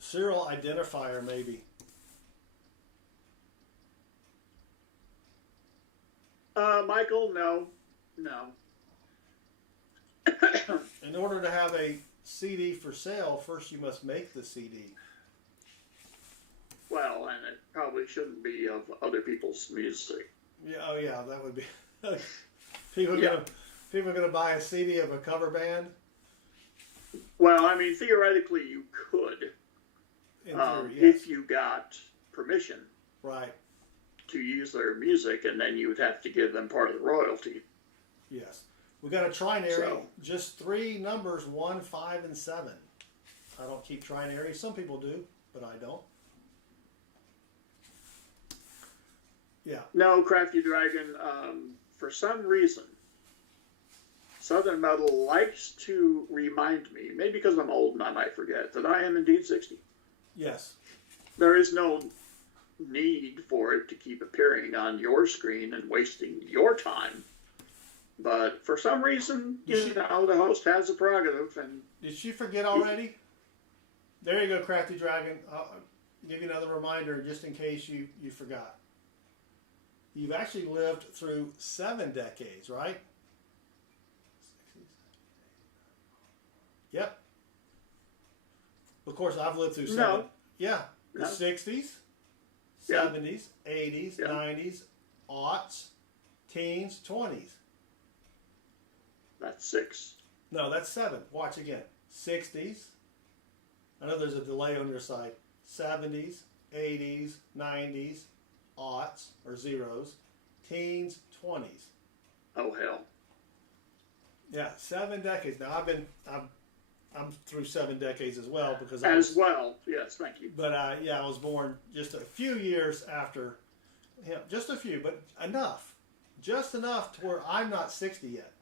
Serial identifier, maybe. Michael, no. In order to have a CD for sale, first you must make the CD. Well, and it probably shouldn't be of other people's music. Yeah, oh yeah, that would be. People are gonna buy a CD of a cover band. Well, I mean, theoretically, you could, In theory, yes. if you got permission, right, to use their music, and then you would have to give them part of the royalty. Yes, we got a trinary, So, just 3 numbers, 1, 5, and 7. I don't keep trinaries. Some people do, but I don't. Yeah. No, Crafty Dragon, for some reason, Southern Metal likes to remind me, maybe because I'm old and I might forget, that I am indeed 60. Yes. There is no need for it to keep appearing on your screen and wasting your time. But for some reason, the host has a prerogative. And did she forget already? There you go, Crafty Dragon. I'll give you another reminder just in case you forgot. you've actually lived through 7 decades, right? Yep. Of course, I've lived through 7. No. Yeah. The No. 60s, Yeah. 70s, 80s, Yeah. 90s, aughts, teens, 20s. That's 6. No, that's 7. Watch again. 60s. I know there's a delay on your side. 70s, 80s, 90s, aughts or zeros, teens, 20s. Oh hell. Yeah, 7 decades. Now I'm through 7 decades as well because Well, yes, thank you. But yeah, I was born just a few years after him. Just a few, but enough. Just enough to where I'm not 60 yet.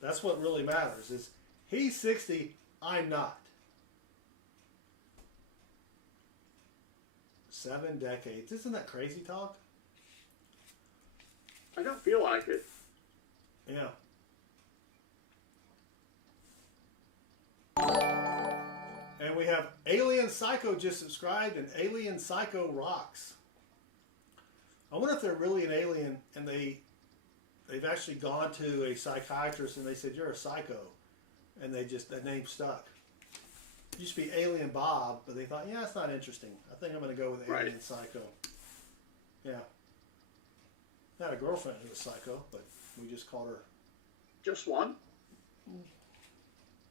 That's what really matters is he's 60, I'm not. 7 decades. Isn't that crazy talk? I don't feel like it. Yeah. And we have Alien Psycho just subscribed, and Alien Psycho rocks. I wonder if they're really an alien and they've actually gone to a psychiatrist and they said, you're a psycho. And that name stuck. It used to be Alien Bob, but they thought, yeah, it's not interesting. I think I'm going to go with Alien Psycho. Yeah. I had a girlfriend who was psycho, but we just called her. Just one?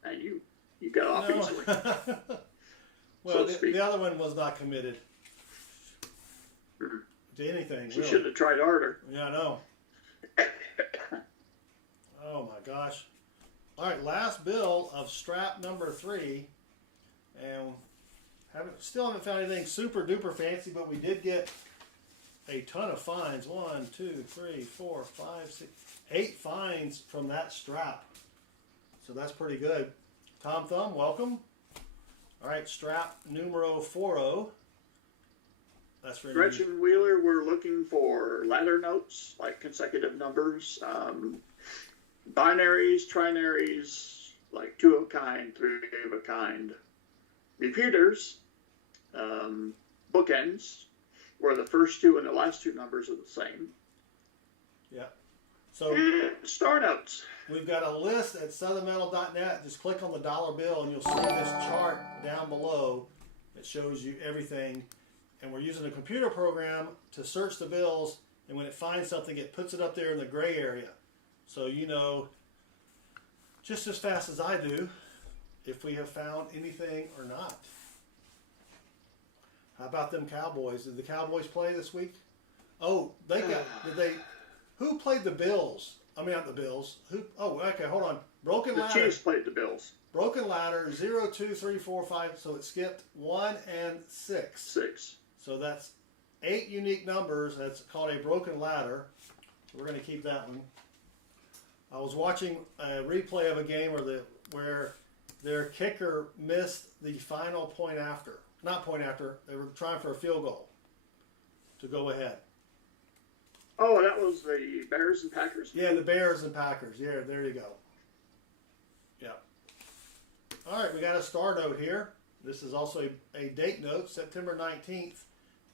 And you got off easily. Well, So to the other one was not committed to anything. She really. should have tried harder. Yeah, I know. Oh my gosh. All right, last bill of strap number 3, and still haven't found anything super duper fancy, but we did get a ton of finds. 1, 2, 3, 4, 5, 6, 8 finds from that strap. So that's pretty good. Tom Thumb, welcome. All right, strap numero 40. That's for Gretchen Wheeler, we're looking for ladder notes, like consecutive numbers, binaries, trinaries, like 2 of a kind, 3 of a kind, repeaters, bookends, where the first 2 and the last 2 numbers are the same. Yeah. So And star notes. we've got a list at southernmetal.net. Just click on the dollar bill and you'll see this chart down below that shows you everything. And we're using a computer program to search the bills, and when it finds something, it puts it up there in the gray area. So you know just as fast as I do if we have found anything or not. How about them Cowboys? Did the Cowboys play this week? Oh, who played the Bills? I mean, not the Bills. Okay, hold on. Broken The ladder. Chiefs played the Bills. Broken ladder, 0, 2, 3, 4, 5. So it skipped 1 and 6. 6. So that's 8 unique numbers. That's called a broken ladder. So we're going to keep that one. I was watching a replay of a game where their kicker missed the final point after. Not point after. They were trying for a field goal to go ahead. Oh, that was the Bears and Packers? Yeah, the Bears and Packers. Yeah, there you go. Yeah. All right, we got a star note here. This is also a date note, September 19th,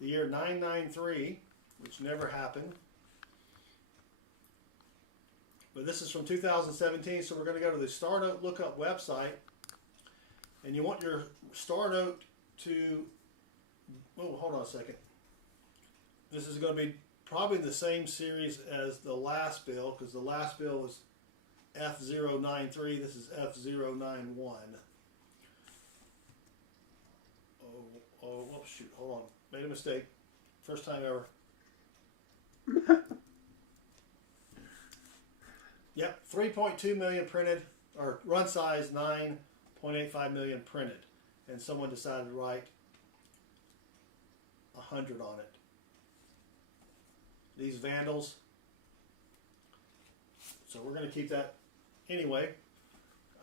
the year 993, which never happened. But this is from 2017, so we're going to go to the Star Note Lookup website. And you want your Star Note to... Oh, hold on a second. This is going to be probably the same series as the last bill, because the last bill was F093. This is F091. Oh, shoot, hold on. Made a mistake. First time ever. Yep, 3.2 million printed, or run size 9.85 million printed. And someone decided to write 100 on it. These vandals. So we're going to keep that anyway.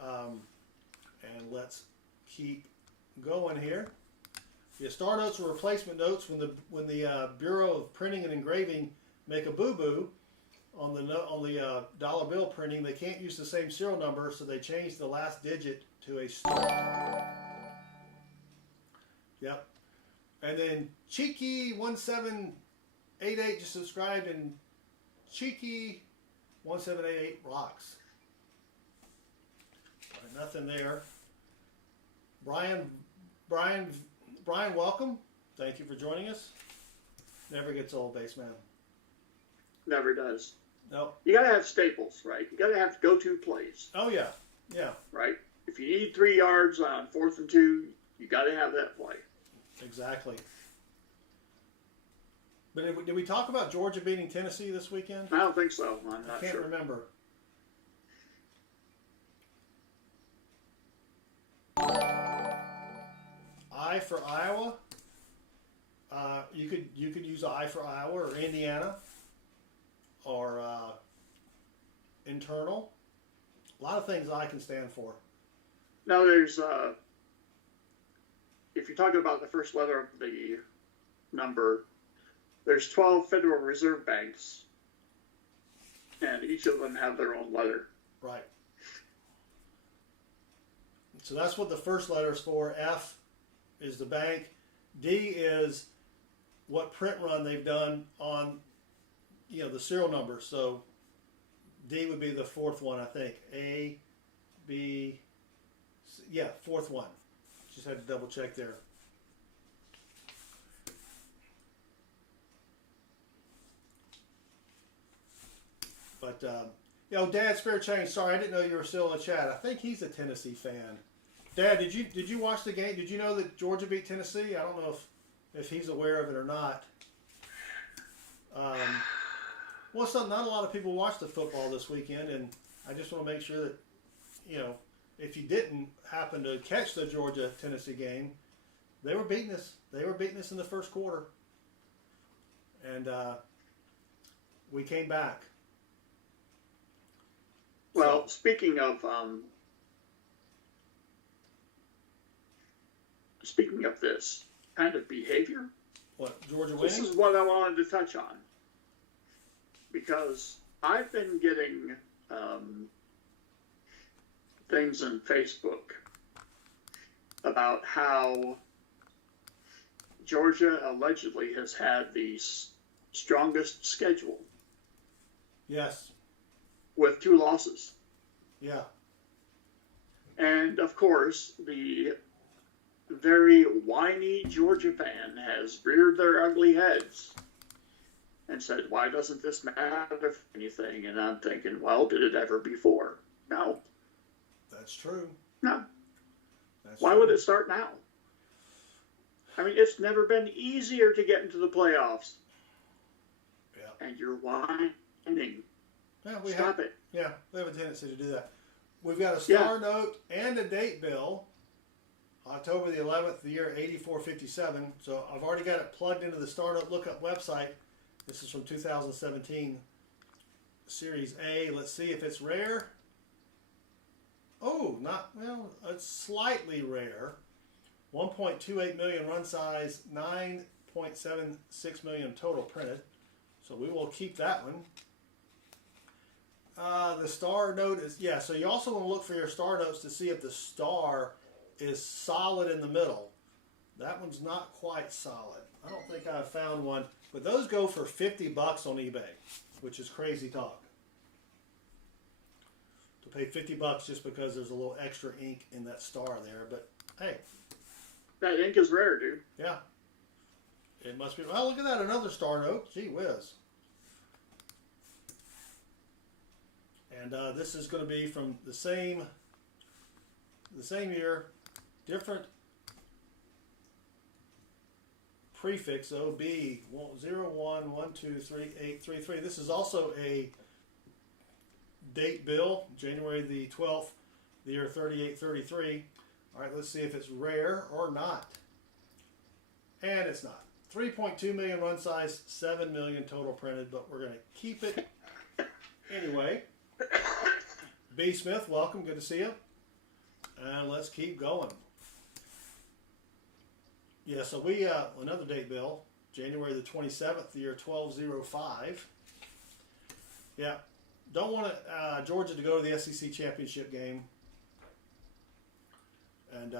And let's keep going here. The star notes are replacement notes when the Bureau of Printing and Engraving make a boo-boo on the dollar bill printing. They can't use the same serial number, so they change the last digit to a star. Yep. And then Cheeky 17 88 just subscribed, and Cheeky 1788 rocks. All right, nothing there. Brian, welcome. Thank you for joining us. Never gets old, baseman. Never does. Nope. You got to have staples, right? You got to have go-to plays. Oh yeah, yeah. Right. If you need 3 yards on 4th and 2, you got to have that play. Exactly. But did we talk about Georgia beating Tennessee this weekend? I don't think so. I'm not I can't sure. remember. I for Iowa. You could use I for Iowa or Indiana or internal. A lot of things I can stand for. Now there's if you're talking about the first letter of the number, there's 12 Federal Reserve banks, and each of them have their own letter. Right. So that's what the first letter is for. F is the bank. D is what print run they've done on, the serial number. So D would be the fourth one, I think. A, B, C, yeah, fourth one. Just had to double check there. But, Dad, spare change. Sorry, I didn't know you were still in the chat. I think he's a Tennessee fan. Dad, did you watch the game? Did you know that Georgia beat Tennessee? I don't know if he's aware of it or not. Not a lot of people watched the football this weekend, and I just want to make sure that, if you didn't happen to catch the Georgia-Tennessee game, they were beating us. They were beating us in the first quarter. And we came back. Well, speaking of this kind of behavior, what, Georgia winning? this is what I wanted to touch on, because I've been getting things on Facebook about how Georgia allegedly has had the strongest schedule. Yes. With 2 losses. Yeah. And, of course, the very whiny Georgia fan has reared their ugly heads and said, why doesn't this matter for anything? And I'm thinking, well, did it ever before? No. That's true. No. That's Why true. would it start now? I mean, it's never been easier to get into the playoffs. Yeah. And you're whining. Yeah, Stop it. Yeah, we have a tendency to do that. We've got a star note and a date bill. October the 11th, the year 8457. So I've already got it plugged into the Star Note Lookup website. This is from 2017, Series A. Let's see if it's rare. Oh, it's slightly rare. 1.28 million run size, 9.76 million total printed. So we will keep that one. The star note is, so you also want to look for your star notes to see if the star is solid in the middle. That one's not quite solid. I don't think I've found one, but those go for $50 on eBay, which is crazy talk. To pay $50 just because there's a little extra ink in that star there, but hey. That ink is rare, dude. Yeah. It must be. Well, look at that, another star note. Gee whiz. And this is going to be from the same year, different prefix, OB 01123833. This is also a date bill, January the 12th, the year 3833. All right, let's see if it's rare or not. And it's not. 3.2 million run size, 7 million total printed, but we're going to keep it anyway. B. Smith, welcome. Good to see you. And let's keep going. Yeah, so we, another date bill, January the 27th, the year 1205. Yeah, don't want Georgia to go to the SEC championship game. And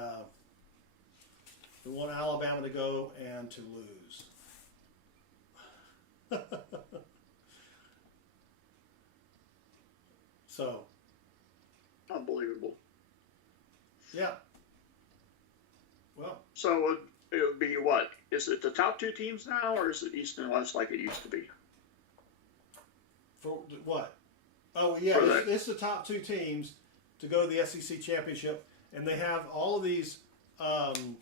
we want Alabama to go and to lose. So, Unbelievable. yeah. Well, So it would be what? Is it the top two teams now, or is it East and West like it used to be? for what? Oh, yeah, For that. it's the top two teams to go to the SEC championship, and they have all of these tiebreaker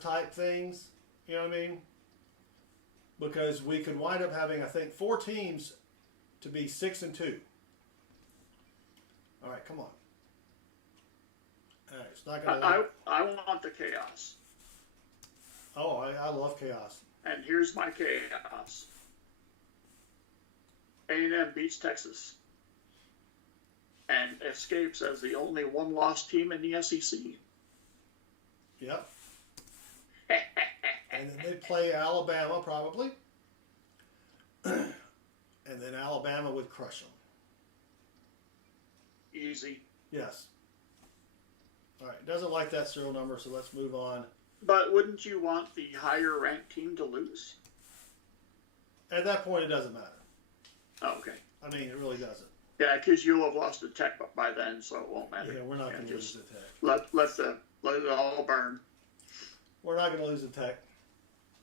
type things. You know what I mean? Because we could wind up having, I think, 4 teams to be 6-2. All right, come on. All right, it's not gonna. I want the chaos. Oh, I love chaos. And here's my chaos. A&M beats Texas and escapes as the only one-loss team in the SEC. Yep. And then they play Alabama probably, and then Alabama would crush them. Easy. Yes. All right. Doesn't like that serial number, so let's move on. But wouldn't you want the higher-ranked team to lose? At that point, it doesn't matter. Oh, okay. I mean, it really doesn't. Yeah, because you'll have lost the tech by then, so it won't matter. Yeah, we're not going to lose just the tech. let it all burn. We're not going to lose the tech.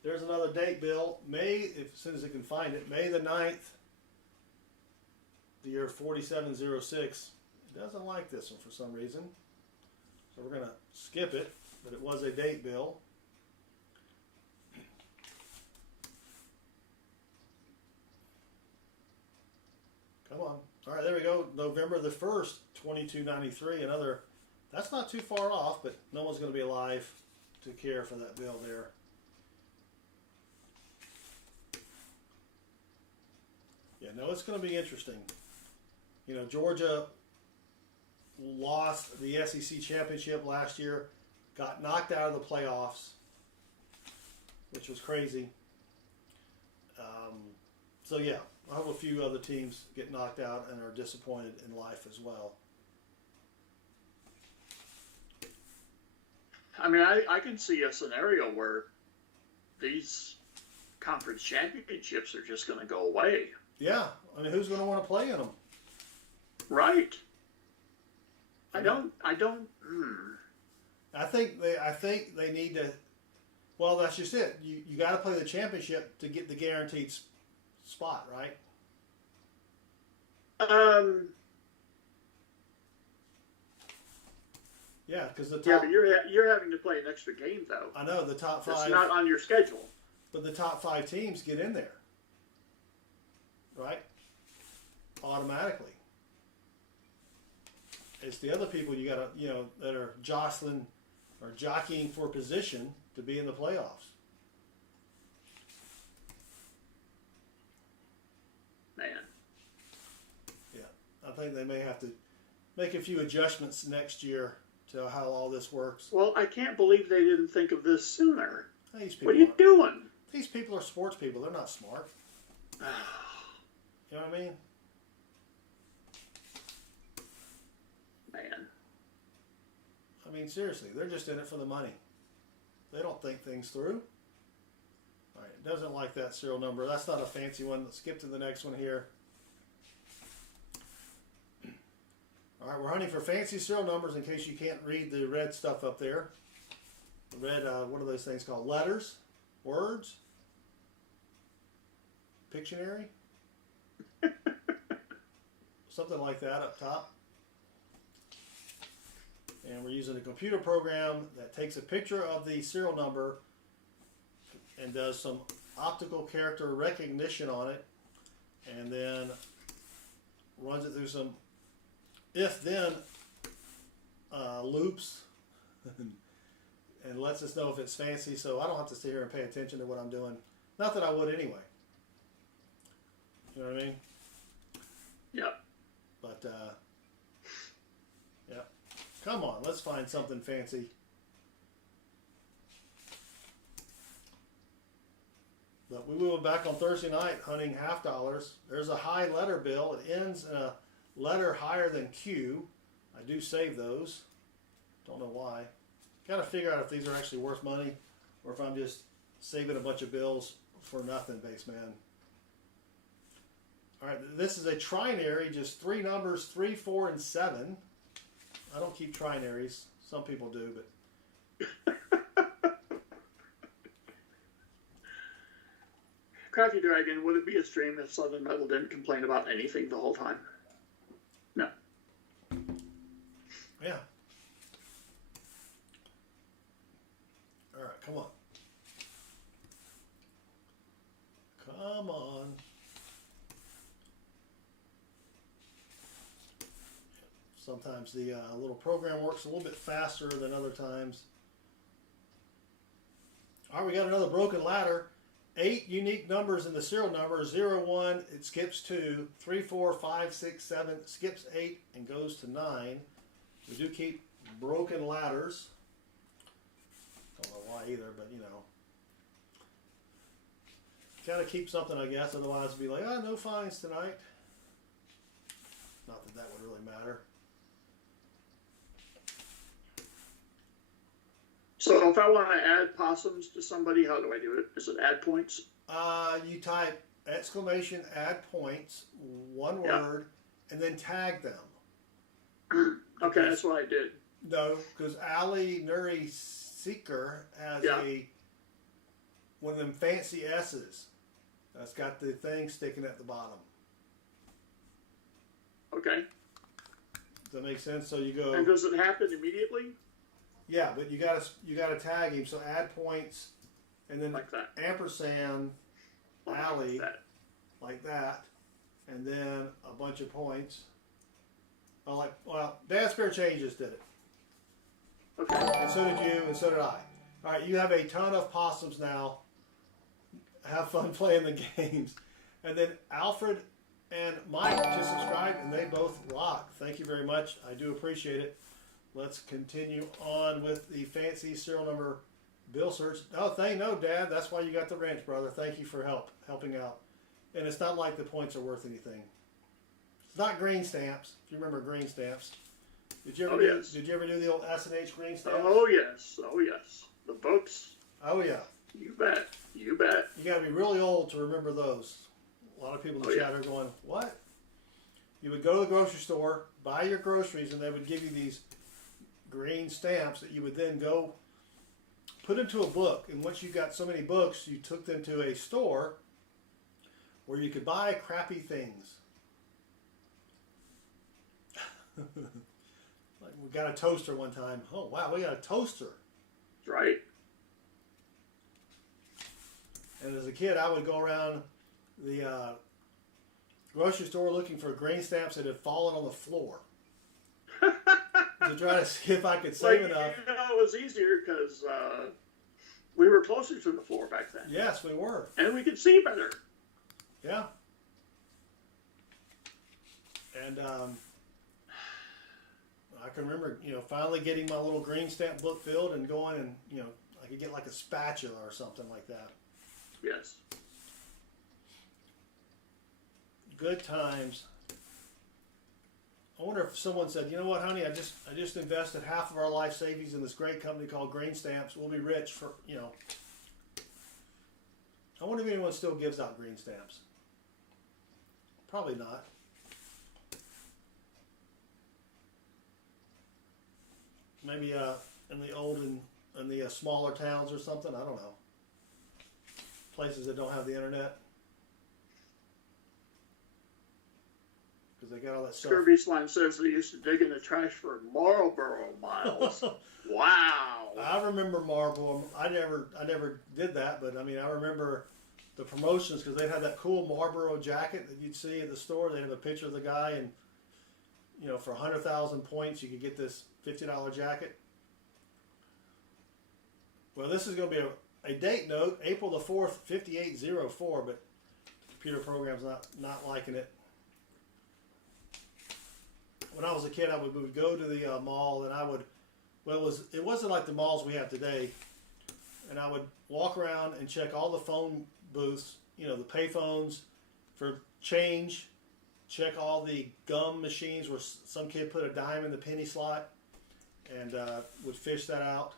There's another date, Bill. May, as soon as I can find it, May the 9th, the year 4706. It doesn't like this one for some reason. So we're going to skip it, but it was a date, Bill. Come on. All right, there we go. November the 1st, 2293. Another, that's not too far off, but no one's going to be alive to care for that bill there. Yeah, no, it's going to be interesting. You know, Georgia lost the SEC championship last year, got knocked out of the playoffs, which was crazy. So, yeah, I hope a few other teams get knocked out and are disappointed in life as well. I mean, I can see a scenario where these conference championships are just going to go away. Yeah, I mean, who's going to want to play in them? Right. I don't. I think they need to. Well, that's just it. You got to play the championship to get the guaranteed spot, right? Yeah, because the top. Yeah, but you're having to play an extra game though. I know the top 5. It's not on your schedule. But the top 5 teams get in there, right? Automatically. It's the other people you gotta, that are jostling or jockeying for position to be in the playoffs. Man. Yeah, I think they may have to make a few adjustments next year to how all this works. Well, I can't believe they didn't think of this sooner. These people What are you doing? These people are sports people. They're not smart. You know what I mean? Man. I mean, seriously, they're just in it for the money. They don't think things through. All right, it doesn't like that serial number. That's not a fancy one. Let's skip to the next one here. All right, we're hunting for fancy serial numbers in case you can't read the red stuff up there. The red, what are those things called? Letters? Words? Pictionary? Something like that up top. And we're using a computer program that takes a picture of the serial number and does some optical character recognition on it, and then runs it through some if-then loops and lets us know if it's fancy, so I don't have to sit here and pay attention to what I'm doing. Not that I would anyway. You know what I mean? Yep. But, yeah. Come on, let's find something fancy. But we will be back on Thursday night hunting $half. There's a high letter bill. It ends in a letter higher than Q. I do save those. Don't know why. Got to figure out if these are actually worth money or if I'm just saving a bunch of bills for nothing, base man. All right, this is a trinary, just 3 numbers, 3, 4, and 7. I don't keep trinaries. Some people do, but. Crafty Dragon, would it be a stream if Southern Metal didn't complain about anything the whole time? No. Yeah. All right, come on. Come on. Sometimes the little program works a little bit faster than other times. All right, we got another broken ladder. 8 unique numbers in the serial number. 0, 1, it skips 2. 3, 4, 5, 6, 7, skips 8 and goes to 9. We do keep broken ladders. Don't know why either, but you know. Gotta keep something, I guess, otherwise it'd be like, oh, no fines tonight. Not that that would really matter. So if I want to add possums to somebody, how do I do it? Is it add points? You type exclamation add points, one word, and then tag them. Okay, that's what I did. No, because Ali Nuri Seeker has one of them fancy S's. That's got the thing sticking at the bottom. Okay. Does that make sense? So you go. And does it happen immediately? Yeah, but you gotta tag him. So add points, and then like that. ampersand Ali like that, and then a bunch of points. Well, Dad Spare Changes did it. Okay. And so did you, and so did I. All right, you have a ton of possums now. Have fun playing the games. And then Alfred and Mike just subscribed, and they both rock. Thank you very much. I do appreciate it. Let's continue on with the fancy serial number bill search. Oh, no, Dad. That's why you got the wrench, brother. Thank you for helping out. And it's not like the points are worth anything. It's not green stamps. If you remember green stamps. Did you ever do the old S&H green stamps? Oh, yes. Oh, yes. The books. Oh, yeah. You bet. You bet. You got to be really old to remember those. A lot of people in the chat are going, what? You would go to the grocery store, buy your groceries, and they would give you these green stamps that you would then go put into a book. And once you got so many books, you took them to a store where you could buy crappy things. Like we got a toaster one time. Oh, wow, we got a toaster. Right. And as a kid, I would go around the grocery store looking for green stamps that had fallen on the floor to try to see if I could save enough. You know, it was easier because we were closer to the floor back then. Yes, we were. And we could see better. Yeah. And I can remember, finally getting my little green stamp book filled and going and, I could get like a spatula or something like that. Yes. Good times. I wonder if someone said, you know what, honey, I just invested half of our life savings in this great company called Green Stamps. We'll be rich for, I wonder if anyone still gives out green stamps. Probably not. Maybe in the old in the smaller towns or something. I don't know. Places that don't have the internet. Because they got all that stuff. Kirby Slime says they used to dig in the trash for Marlboro miles. Wow. I remember Marlboro. I never did that, but I mean, I remember the promotions because they'd have that cool Marlboro jacket that you'd see at the store. They'd have a picture of the guy, and for 100,000 points, you could get this $50 jacket. Well, this is going to be a date note, April the 4th, 5804, but the computer program's not liking it. When I was a kid, we would go to the mall, and it wasn't like the malls we have today, and I would walk around and check all the phone booths, the pay phones for change, check all the gum machines where some kid put a dime in the penny slot, and would fish that out.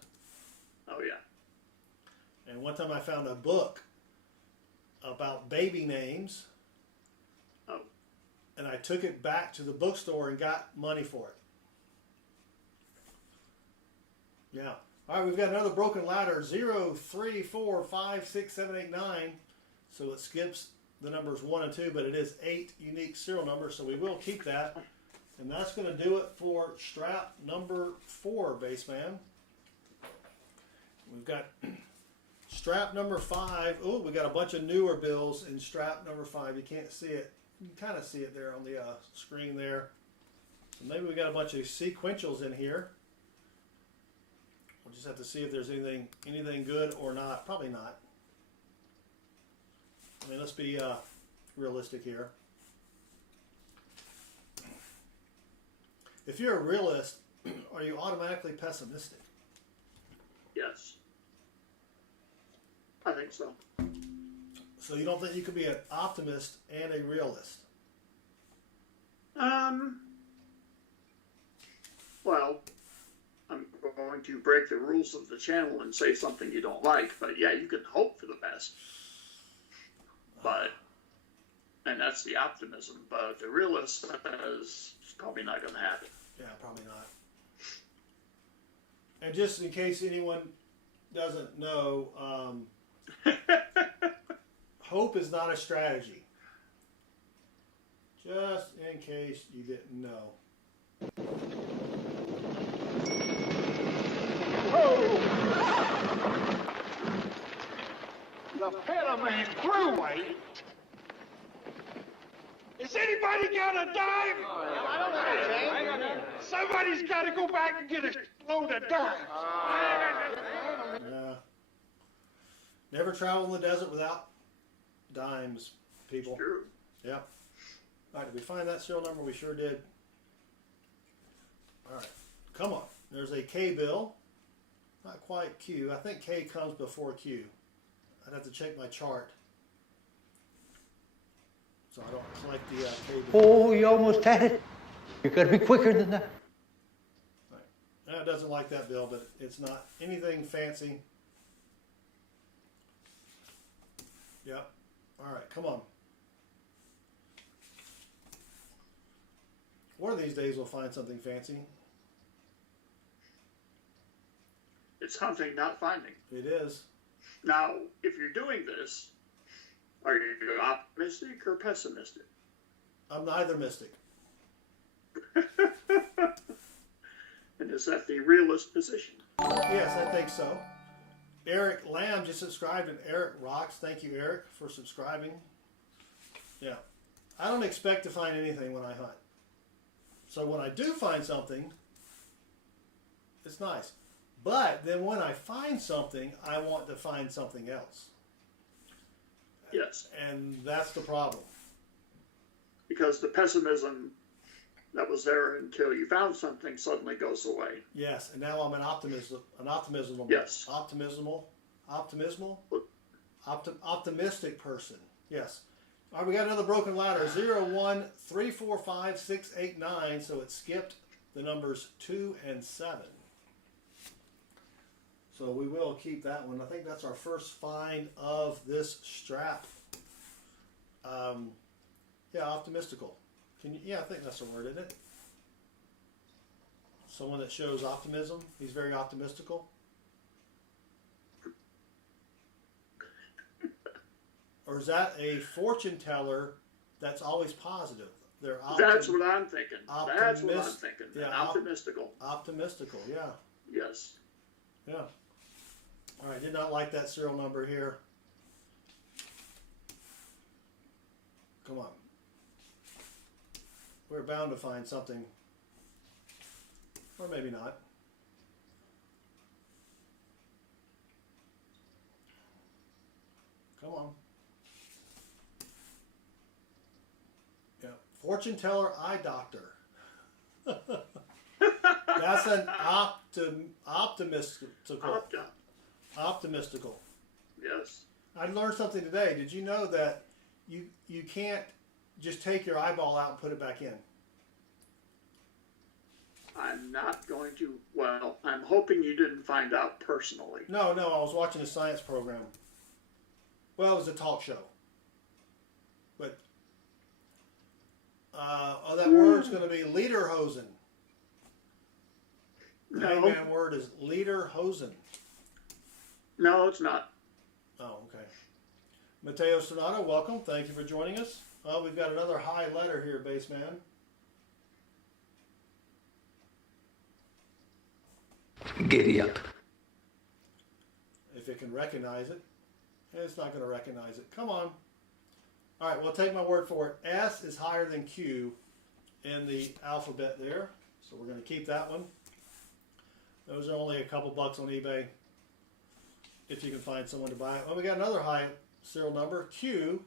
Oh, yeah. And one time I found a book about baby names. Oh. And I took it back to the bookstore and got money for it. Yeah. All right, we've got another broken ladder, 0, 3, 4, 5, 6, 7, 8, 9. So it skips the numbers 1 and 2, but it is 8 unique serial numbers, so we will keep that. And that's going to do it for strap number 4, Baseman. We've got strap number 5. Oh, we got a bunch of newer bills in strap number 5. You can't see it. You can kind of see it there on the screen there. So maybe we got a bunch of sequentials in here. We'll just have to see if there's anything good or not. Probably not. I mean, let's be realistic here. If you're a realist, are you automatically pessimistic? Yes. I think so. So you don't think you could be an optimist and a realist? Well, I'm going to break the rules of the channel and say something you don't like, but yeah, you can hope for the best. But, and that's the optimism, but the realist says it's probably not going to happen. Yeah, probably not. And just in case anyone doesn't know, hope is not a strategy. Just in case you didn't know. The Panamanian Thruway. Has anybody got a dime? Somebody's got to go back and get a load of dimes. Yeah. Never travel in the desert without dimes, people. Sure. Yeah. All right, did we find that serial number? We sure did. All right, come on. There's a K bill. Not quite Q. I think K comes before Q. I'd have to check my chart. So I don't collect the K bill. Oh, you almost had it. You got to be quicker than that. Right. Now, it doesn't like that bill, but it's not anything fancy. Yep. All right, come on. One of these days we'll find something fancy. It's hunting, not finding. It is. Now, if you're doing this, are you optimistic or pessimistic? I'm neither mystic. And is that the realist position? Yes, I think so. Eric Lamb just subscribed, and Eric rocks. Thank you, Eric, for subscribing. Yeah. I don't expect to find anything when I hunt. So when I do find something, it's nice. But then when I find something, I want to find something else. Yes. And that's the problem. Because the pessimism that was there until you found something suddenly goes away. Yes, and now I'm an optimismal, Yes. optimistic person. Yes. All right, we got another broken ladder. 0, 1, 3, 4, 5, 6, 8, 9. So it skipped the numbers 2 and 7. So we will keep that one. I think that's our first find of this strap. Yeah, optimistical. Yeah, I think that's the word, isn't it? Someone that shows optimism. He's very optimistical. Or is that a fortune teller that's always positive? They're That's what I'm thinking. That's what I'm thinking. Yeah, Optimistical. Optimistical, yeah. Yes. Yeah. All right, did not like that serial number here. Come on. We're bound to find something. Or maybe not. Come on. Yeah. Fortune teller, eye doctor. That's an optimistical. Optimistical. Yes. I learned something today. Did you know that you can't just take your eyeball out and put it back in? I'm not going to. Well, I'm hoping you didn't find out personally. No, I was watching a science program. Well, it was a talk show. But that word's going to be lederhosen. The No. hangman word is lederhosen. No, it's not. Oh, okay. Mateo Sonato, welcome. Thank you for joining us. Well, we've got another high letter here, baseman. Giddy up. If it can recognize it. It's not going to recognize it. Come on. All right, well, take my word for it. S is higher than Q in the alphabet there. So we're going to keep that one. Those are only a couple bucks on eBay if you can find someone to buy it. Well, we got another high serial number, Q.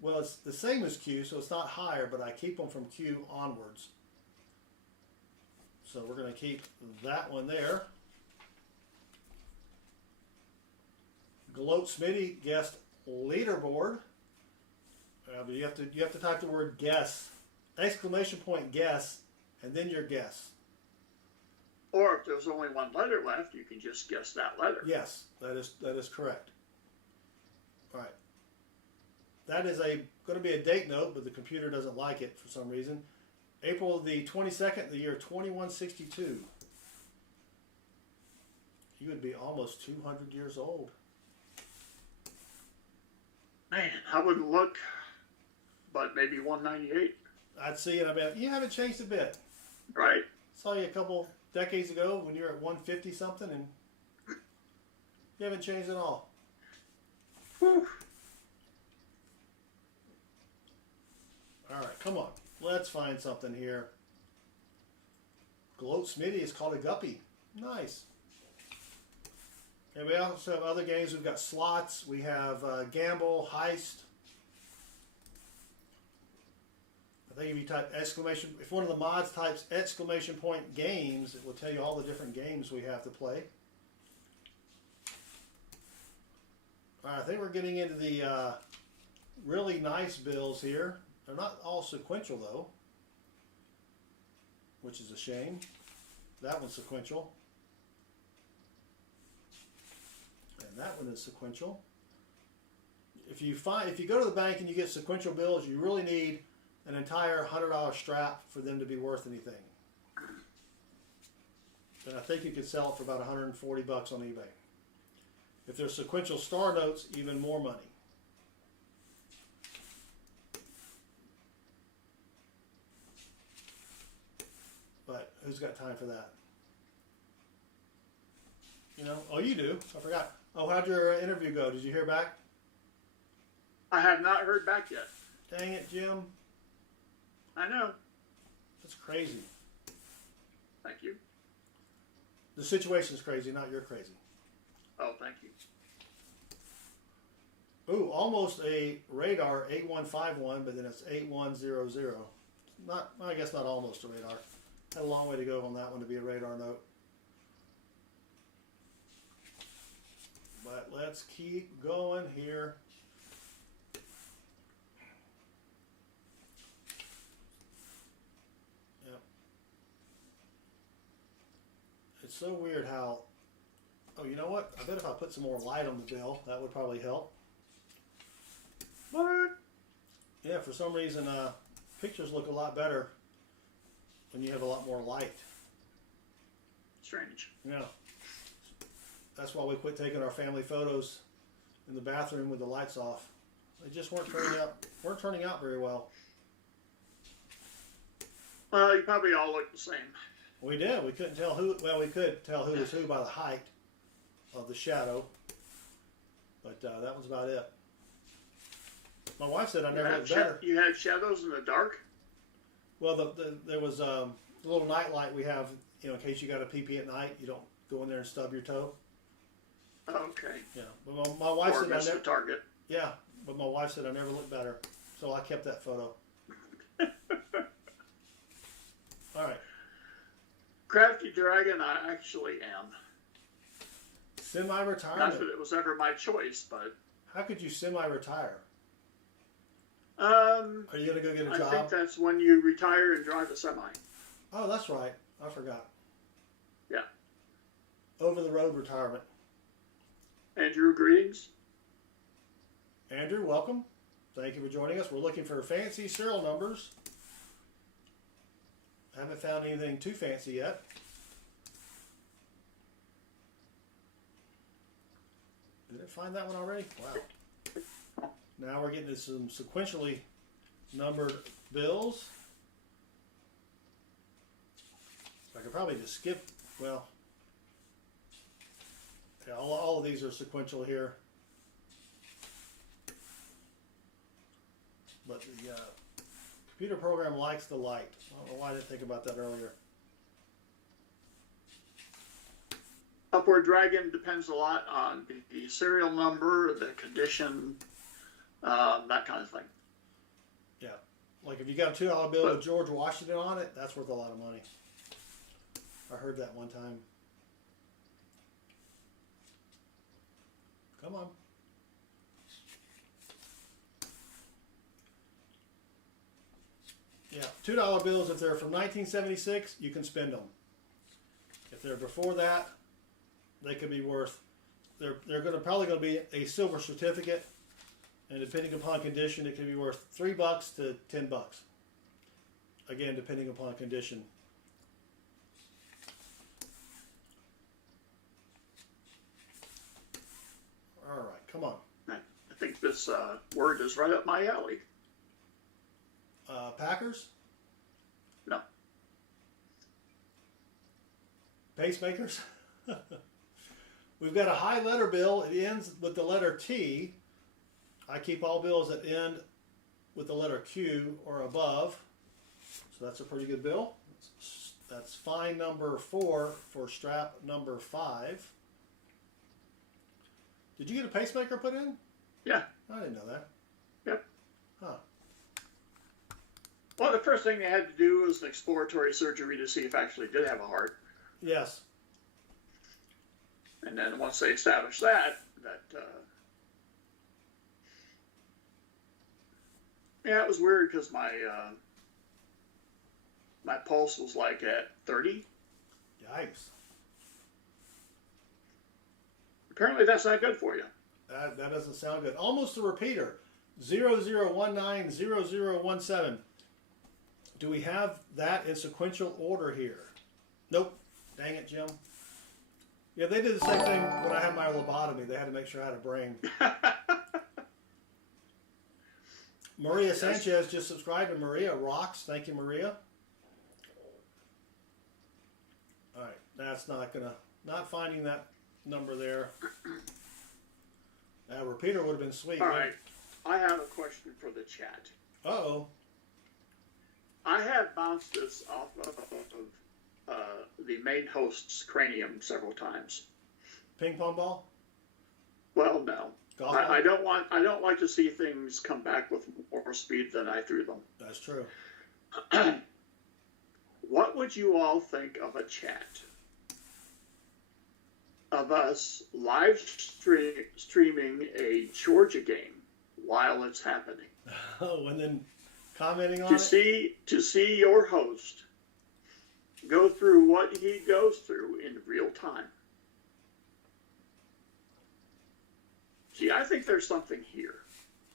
Well, it's the same as Q, so it's not higher, but I keep them from Q onwards. So we're going to keep that one there. Gloat Smitty guessed leaderboard. But you have to type the word guess, exclamation point guess, and then your guess. Or if there's only one letter left, you can just guess that letter. Yes, that is correct. All right. That is going to be a date note, but the computer doesn't like it for some reason. April the 22nd, the year 2162. You would be almost 200 years old. Man, I wouldn't look, but maybe 198. I'd see it. I bet you haven't changed a bit. Right. Saw you a couple decades ago when you were at 150 something, and you haven't changed at all. Whew. All right, come on. Let's find something here. Gloat Smitty is called a guppy. Nice. And we also have other games. We've got slots. We have gamble, heist. I think if you type exclamation, if one of the mods types exclamation point games, it will tell you all the different games we have to play. All right, I think we're getting into the really nice bills here. They're not all sequential though, which is a shame. That one's sequential. And that one is sequential. If you go to the bank and you get sequential bills, you really need an entire $100 strap for them to be worth anything. And I think you could sell it for about 140 bucks on eBay. If they're sequential star notes, even more money. But who's got time for that? You know? Oh, you do. I forgot. Oh, how'd your interview go? Did you hear back? I have not heard back yet. Dang it, Jim. I know. That's crazy. Thank you. The situation's crazy, not you're crazy. Oh, thank you. Ooh, almost a radar 8151, but then it's 8100. Not, I guess not almost a radar. Had a long way to go on that one to be a radar note. But let's keep going here. Yep. It's so weird how, oh, you know what? I bet if I put some more light on the bill, that would probably help. What? Yeah, for some reason, pictures look a lot better when you have a lot more light. Strange. Yeah. That's why we quit taking our family photos in the bathroom with the lights off. They just weren't turning out very well. Well, you probably all look the same. We did. We couldn't tell who. Well, we could tell who was who by the height of the shadow, but that was about it. My wife said I never looked better. You had shadows in the dark? Well, there was a little night light we have, you know, in case you got a pee-pee at night, you don't go in there and stub your toe. Okay. Yeah, but my wife said I miss the never. target. Yeah, but my wife said I never looked better, so I kept that photo. All right. Crafty Dragon, I actually am. Semi-retirement. Not that it was ever my choice, but. How could you semi-retire? Are you gonna go get a I job? think that's when you retire and drive a semi. Oh, that's right. I forgot. Yeah. Over-the-road retirement. Andrew, greetings. Andrew, welcome. Thank you for joining us. We're looking for fancy serial numbers. Haven't found anything too fancy yet. Did I find that one already? Wow. Now we're getting to some sequentially numbered bills. I could probably just skip, well, yeah, all of these are sequential here. But the computer program likes the light. I don't know why I didn't think about that earlier. Upward dragging depends a lot on the serial number, the condition, that kind of thing. Yeah. Like if you got a $2 bill with George Washington on it, that's worth a lot of money. I heard that one time. Come on. Yeah, $2 bills, if they're from 1976, you can spend them. If they're before that, they could be worth, they're probably going to be a silver certificate, and depending upon condition, it can be worth $3 to $10. Again, depending upon condition. All right, come on. I think this word is right up my alley. Packers? No. Pacemakers? We've got a high letter bill. It ends with the letter T. I keep all bills that end with the letter Q or above. So that's a pretty good bill. That's fine number 4 for strap number 5. Did you get a pacemaker put in? Yeah. I didn't know that. Yep. Huh. Well, the first thing they had to do was an exploratory surgery to see if I actually did have a heart. Yes. And then once they established that yeah, it was weird because my pulse was like at 30. Yikes. Apparently that's not good for you. That doesn't sound good. Almost a repeater. 00190017. Do we have that in sequential order here? Nope. Dang it, Jim. Yeah, they did the same thing when I had my lobotomy. They had to make sure I had a brain. Maria Sanchez just subscribed to Maria Rocks. Thank you, Maria. All right, that's not finding that number there. Repeater would have been sweet. All right, I have a question for the chat. Uh-oh. I have bounced this off of the main host's cranium several times. Ping pong ball? Well, no. Golf I don't like to see things come back with more speed than I threw them. That's true. What would you all think of a chat of us live streaming a Georgia game while it's happening? Oh, and then commenting on it? To see your host go through what he goes through in real time. See, I think there's something here.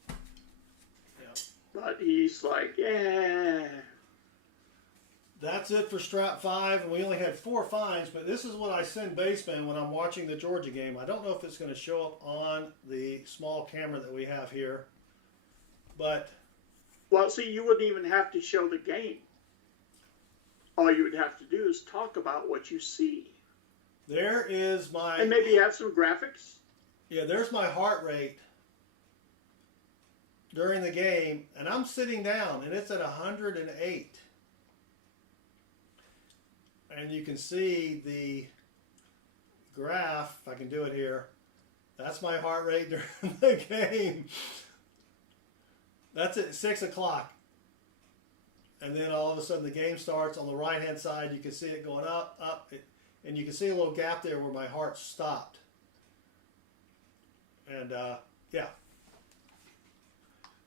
Yeah. But he's like, yeah. That's it for strap 5, and we only had 4 finds, but this is what I send basemen when I'm watching the Georgia game. I don't know if it's going to show up on the small camera that we have here, but... Well, see, you wouldn't even have to show the game. All you would have to do is talk about what you see. There is my... And maybe have some graphics. Yeah, there's my heart rate during the game, and I'm sitting down, and it's at 108. And you can see the graph, if I can do it here. That's my heart rate during the game. That's at 6 o'clock. And then all of a sudden the game starts. On the right-hand side, you can see it going up, and you can see a little gap there where my heart stopped. And, yeah.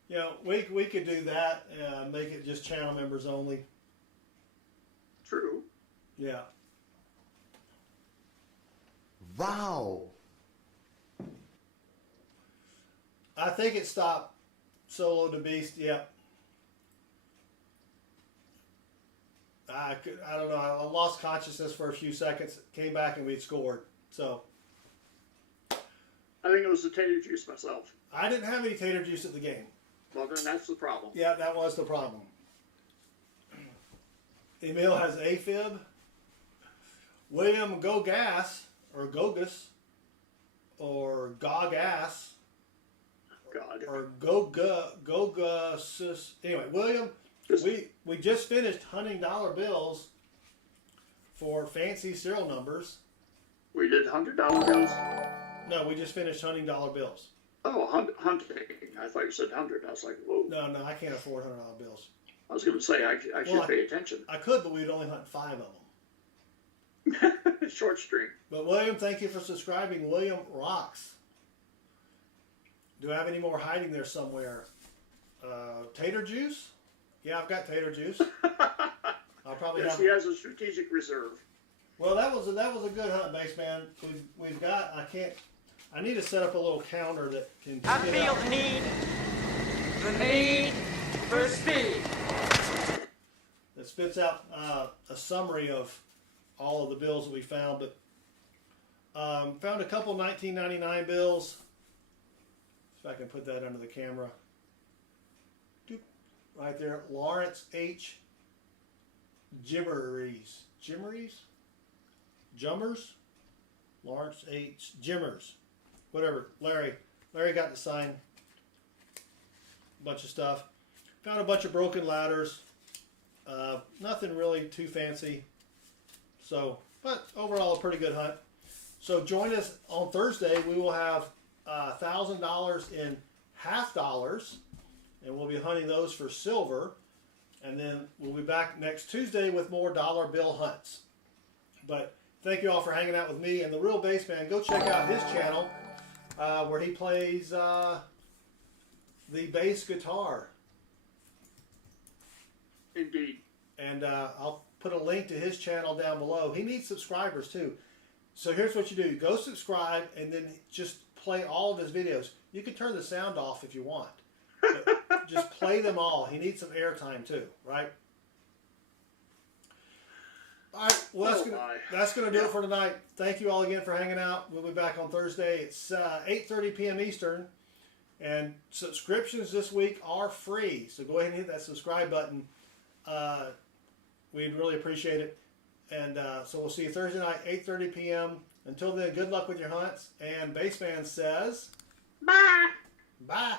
You know, we could do that, make it just channel members only. True. Yeah. Wow. I think it stopped Solo the beast. Yep. I don't know. I lost consciousness for a few seconds. Came back and we'd scored. So. I think it was the tater juice myself. I didn't have any tater juice at the game. Well, then that's the problem. Yeah, that was the problem. Emil has AFib. William Gogas, or Gogus, or Gogas, God. or Gogus. Anyway, William, we just finished hunting dollar bills for fancy serial numbers. We did $100 bills? No, we just finished hunting dollar bills. Oh, hunting. I thought you said 100. I was like, whoa. No, I can't afford $100 bills. I was going to say, I should pay attention. I could, but we'd only hunt 5 of them. Short string. But William, thank you for subscribing. William rocks. Do I have any more hiding there somewhere? Tater juice? Yeah, I've got tater juice. I'll probably Yes, have. he has a strategic reserve. Well, that was a good hunt, base man. We've got. I need to set up a little counter that can. I feel the need for speed. That spits out a summary of all of the bills that we found, but found a couple 1999 bills. If I can put that under the camera. Doop, right there, Lawrence H. Jummers, Lawrence H. Jimmers, whatever. Larry got to sign a bunch of stuff. Found a bunch of broken ladders. Nothing really too fancy. So, but overall a pretty good hunt. So join us on Thursday. We will have $1,000 in half dollars, and we'll be hunting those for silver. And then we'll be back next Tuesday with more dollar bill hunts. But thank you all for hanging out with me and the Real Bass Man. Go check out his channel where he plays the bass guitar. Indeed. And I'll put a link to his channel down below. He needs subscribers too. So here's what you do. Go subscribe and then just play all of his videos. You can turn the sound off if you want. But just play them all. He needs some airtime too, right? All right, well, that's gonna do it for tonight. Thank you all again for hanging out. We'll be back on Thursday. It's 8:30 p.m. Eastern. And subscriptions this week are free. So go ahead and hit that subscribe button. We'd really appreciate it. And so we'll see you Thursday night, 8:30 p.m. Until then, good luck with your hunts. And Bassman says... Bye! Bye!